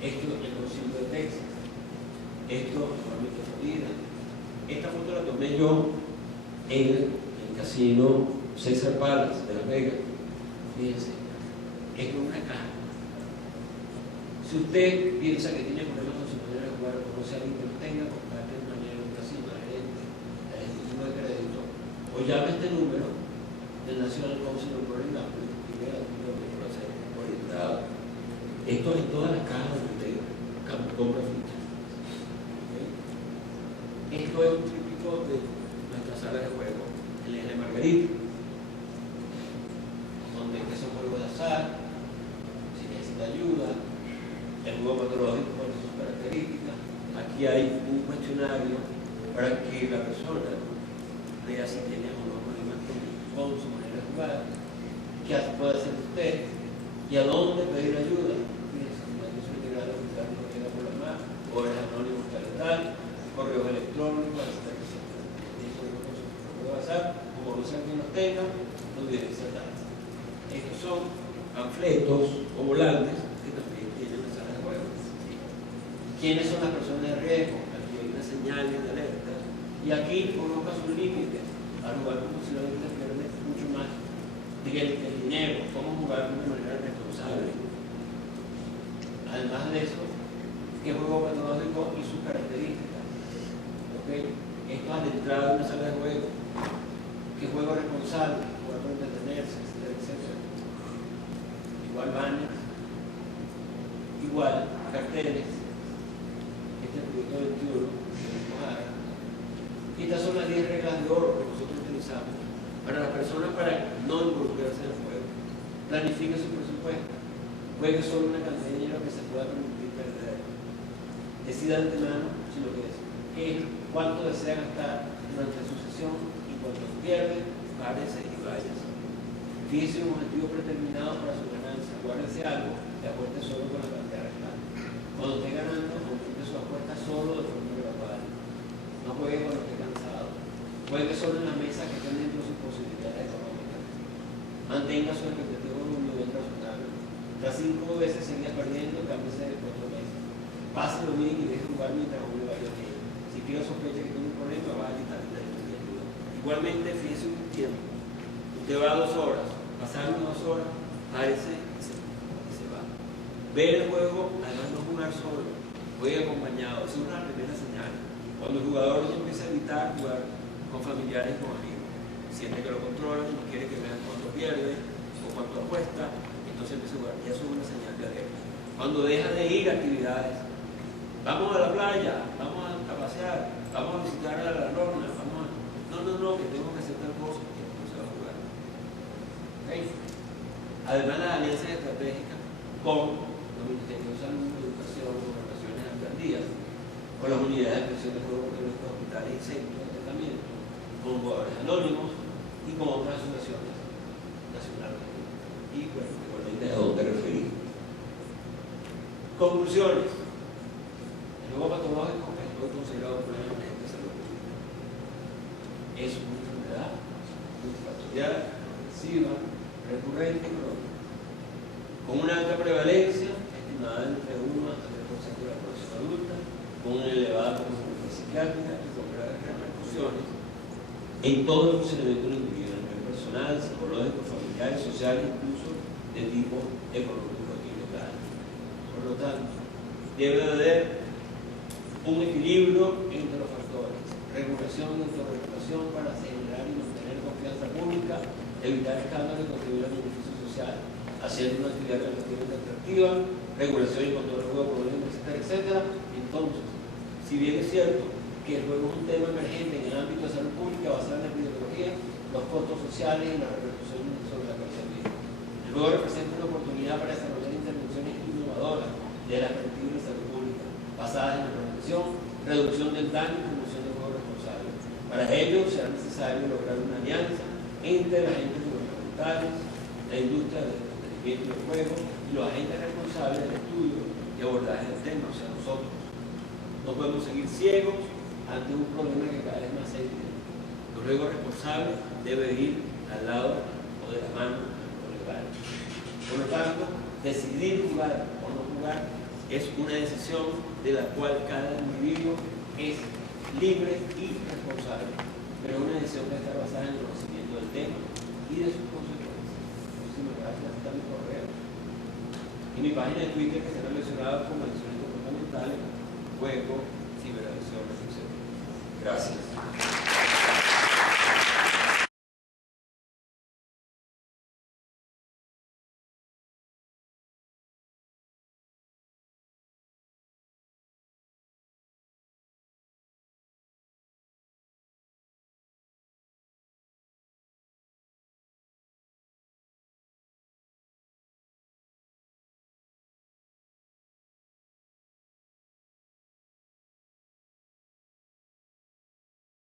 Esto el concilio de Texas, esto actualmente Florida. Esta foto la tomé yo en el casino Caesar Palace de Las Vegas. Fíjense, esto es una caja. Si usted piensa que tiene problemas con su manera de jugar, conoce a alguien que lo tenga, contacte de manera en un casino, al gerente, al instituto de crédito, o llame a este número del National Council of Foreign Gambling y vea el número de proceso orientado. Esto es en todas las cajas donde usted compra fichas. ¿Okay? Esto es un típico de nuestra sala de juego, el Isla de Margarita, donde son juegos de azar, si necesita ayuda, el juego patológico con sus características. Aquí hay un cuestionario para que la persona vea si tiene o no problemas con su manera de jugar, qué puede hacer usted y a dónde pedir ayuda. Fíjense, la atención integral de la no queda por la más, o el anónimo tal, correos electrónicos, etc. Puede pasar, como no sé quién los tenga, no deben ser datos. Estos son panfletos o volantes que también tienen la sala de juego. ¿Quiénes son las personas de riesgo? Aquí hay una señal de alerta. Y aquí conozca sus límites. Al jugar compulsivamente se pierde mucho más el dinero, cómo jugar de una manera responsable. Además de eso, qué juego patológico y sus características. ¿Okay? Esto es la entrada de una sala de juego. ¿Qué juego responsable? Jugar para entretenerse, etcétera, etcétera. Igual banners, igual carteles. Este es el proyecto 21 que vamos a dar. Y estas son las 10 reglas de oro que nosotros utilizamos para las personas para no involucrarse en el juego. Planifique su presupuesto. Juegue solo una cantidad de dinero que se pueda permitir perder. Decida de antemano si lo que es cuánto desea gastar durante su sesión y cuando pierde, párese y váyase. Fíjese un objetivo predeterminado para su ganancia. Guárdese algo y apueste solo con la cantidad restante. Cuando esté ganando, aumente su apuesta solo de forma gradual. No juegue cuando esté cansado. Juegue solo en la mesa que estén dentro de sus posibilidades económicas. Mantenga su expectativa en un nivel razonable. Tras 5 veces seguía perdiendo, cámbiese de 4 meses. Pase lo mismo y deje jugar mientras uno vaya bien. Si tiene sospecha que tiene un problema, va a quitar la ayuda. Igualmente, fíjese un tiempo. Usted va a 2 horas, pasaron 2 horas, párese y se va. Ver el juego, además no jugar solo, juegue acompañado. Esa es una primera señal. Cuando el jugador ya empieza a evitar jugar con familiares y con amigos, siente que lo controlan, no quiere que vean cuánto pierde o cuánto apuesta, entonces empieza a jugar. Y eso es una señal de alerta. Cuando deja de ir a actividades, vamos a la playa, vamos a pasear, vamos a visitar a la lorna, vamos a... No, que tengo que hacer tal cosa, que no se va a jugar. ¿Okay? Además, las alianzas estratégicas con los ministerios de salud, educación, gobernaciones, alcaldías, con las unidades de presión de juego de nuestros hospitales y centros de tratamiento, con jugadores anónimos y con otras asociaciones nacionales. Y bueno, igualmente a donde referir. Conclusiones. El juego patológico es todo considerado por la gente de salud pública. Es una enfermedad multifactorial, agresiva, recurrente y crónica, con una alta prevalencia, estimada entre 1 hasta 3% de la población adulta, con una elevada comorbilidad psiquiátrica y con graves repercusiones en todo el funcionamiento del individuo, a nivel personal, psicológico, familiar, social, incluso de tipo económico y local. Por lo tanto, debe haber un equilibrio entre los factores, regulación y autorregulación para generar y mantener confianza pública, evitar escándalos y contribuir al beneficio social, hacer una actividad relativamente atractiva, regulación y control del juego, problemas, etcétera, etcétera. Entonces, si bien es cierto que el juego es un tema emergente en el ámbito de salud pública basado en la epidemiología, los costos sociales y la repercusión sobre la calidad de vida. El juego representa una oportunidad para desarrollar intervenciones innovadoras de la perspectiva de salud pública, basadas en la prevención, reducción del daño y promoción del juego responsable. Para ello será necesario lograr una alianza entre los agentes gubernamentales, la industria del entretenimiento y del juego y los agentes responsables del estudio y abordaje del tema, o sea, nosotros. No podemos seguir ciegos ante un problema que cada vez más es evidente. El juego responsable debe ir al lado o de la mano o legal. Por lo tanto, decidir jugar o no jugar es una decisión de la cual cada individuo es libre y responsable, pero una decisión que está basada en el conocimiento del tema y de sus consecuencias. Muchísimas gracias. Está mi correo y mi página de Twitter, que será mencionada como acciones comportamentales, juego, ciberagresión, etc. Gracias.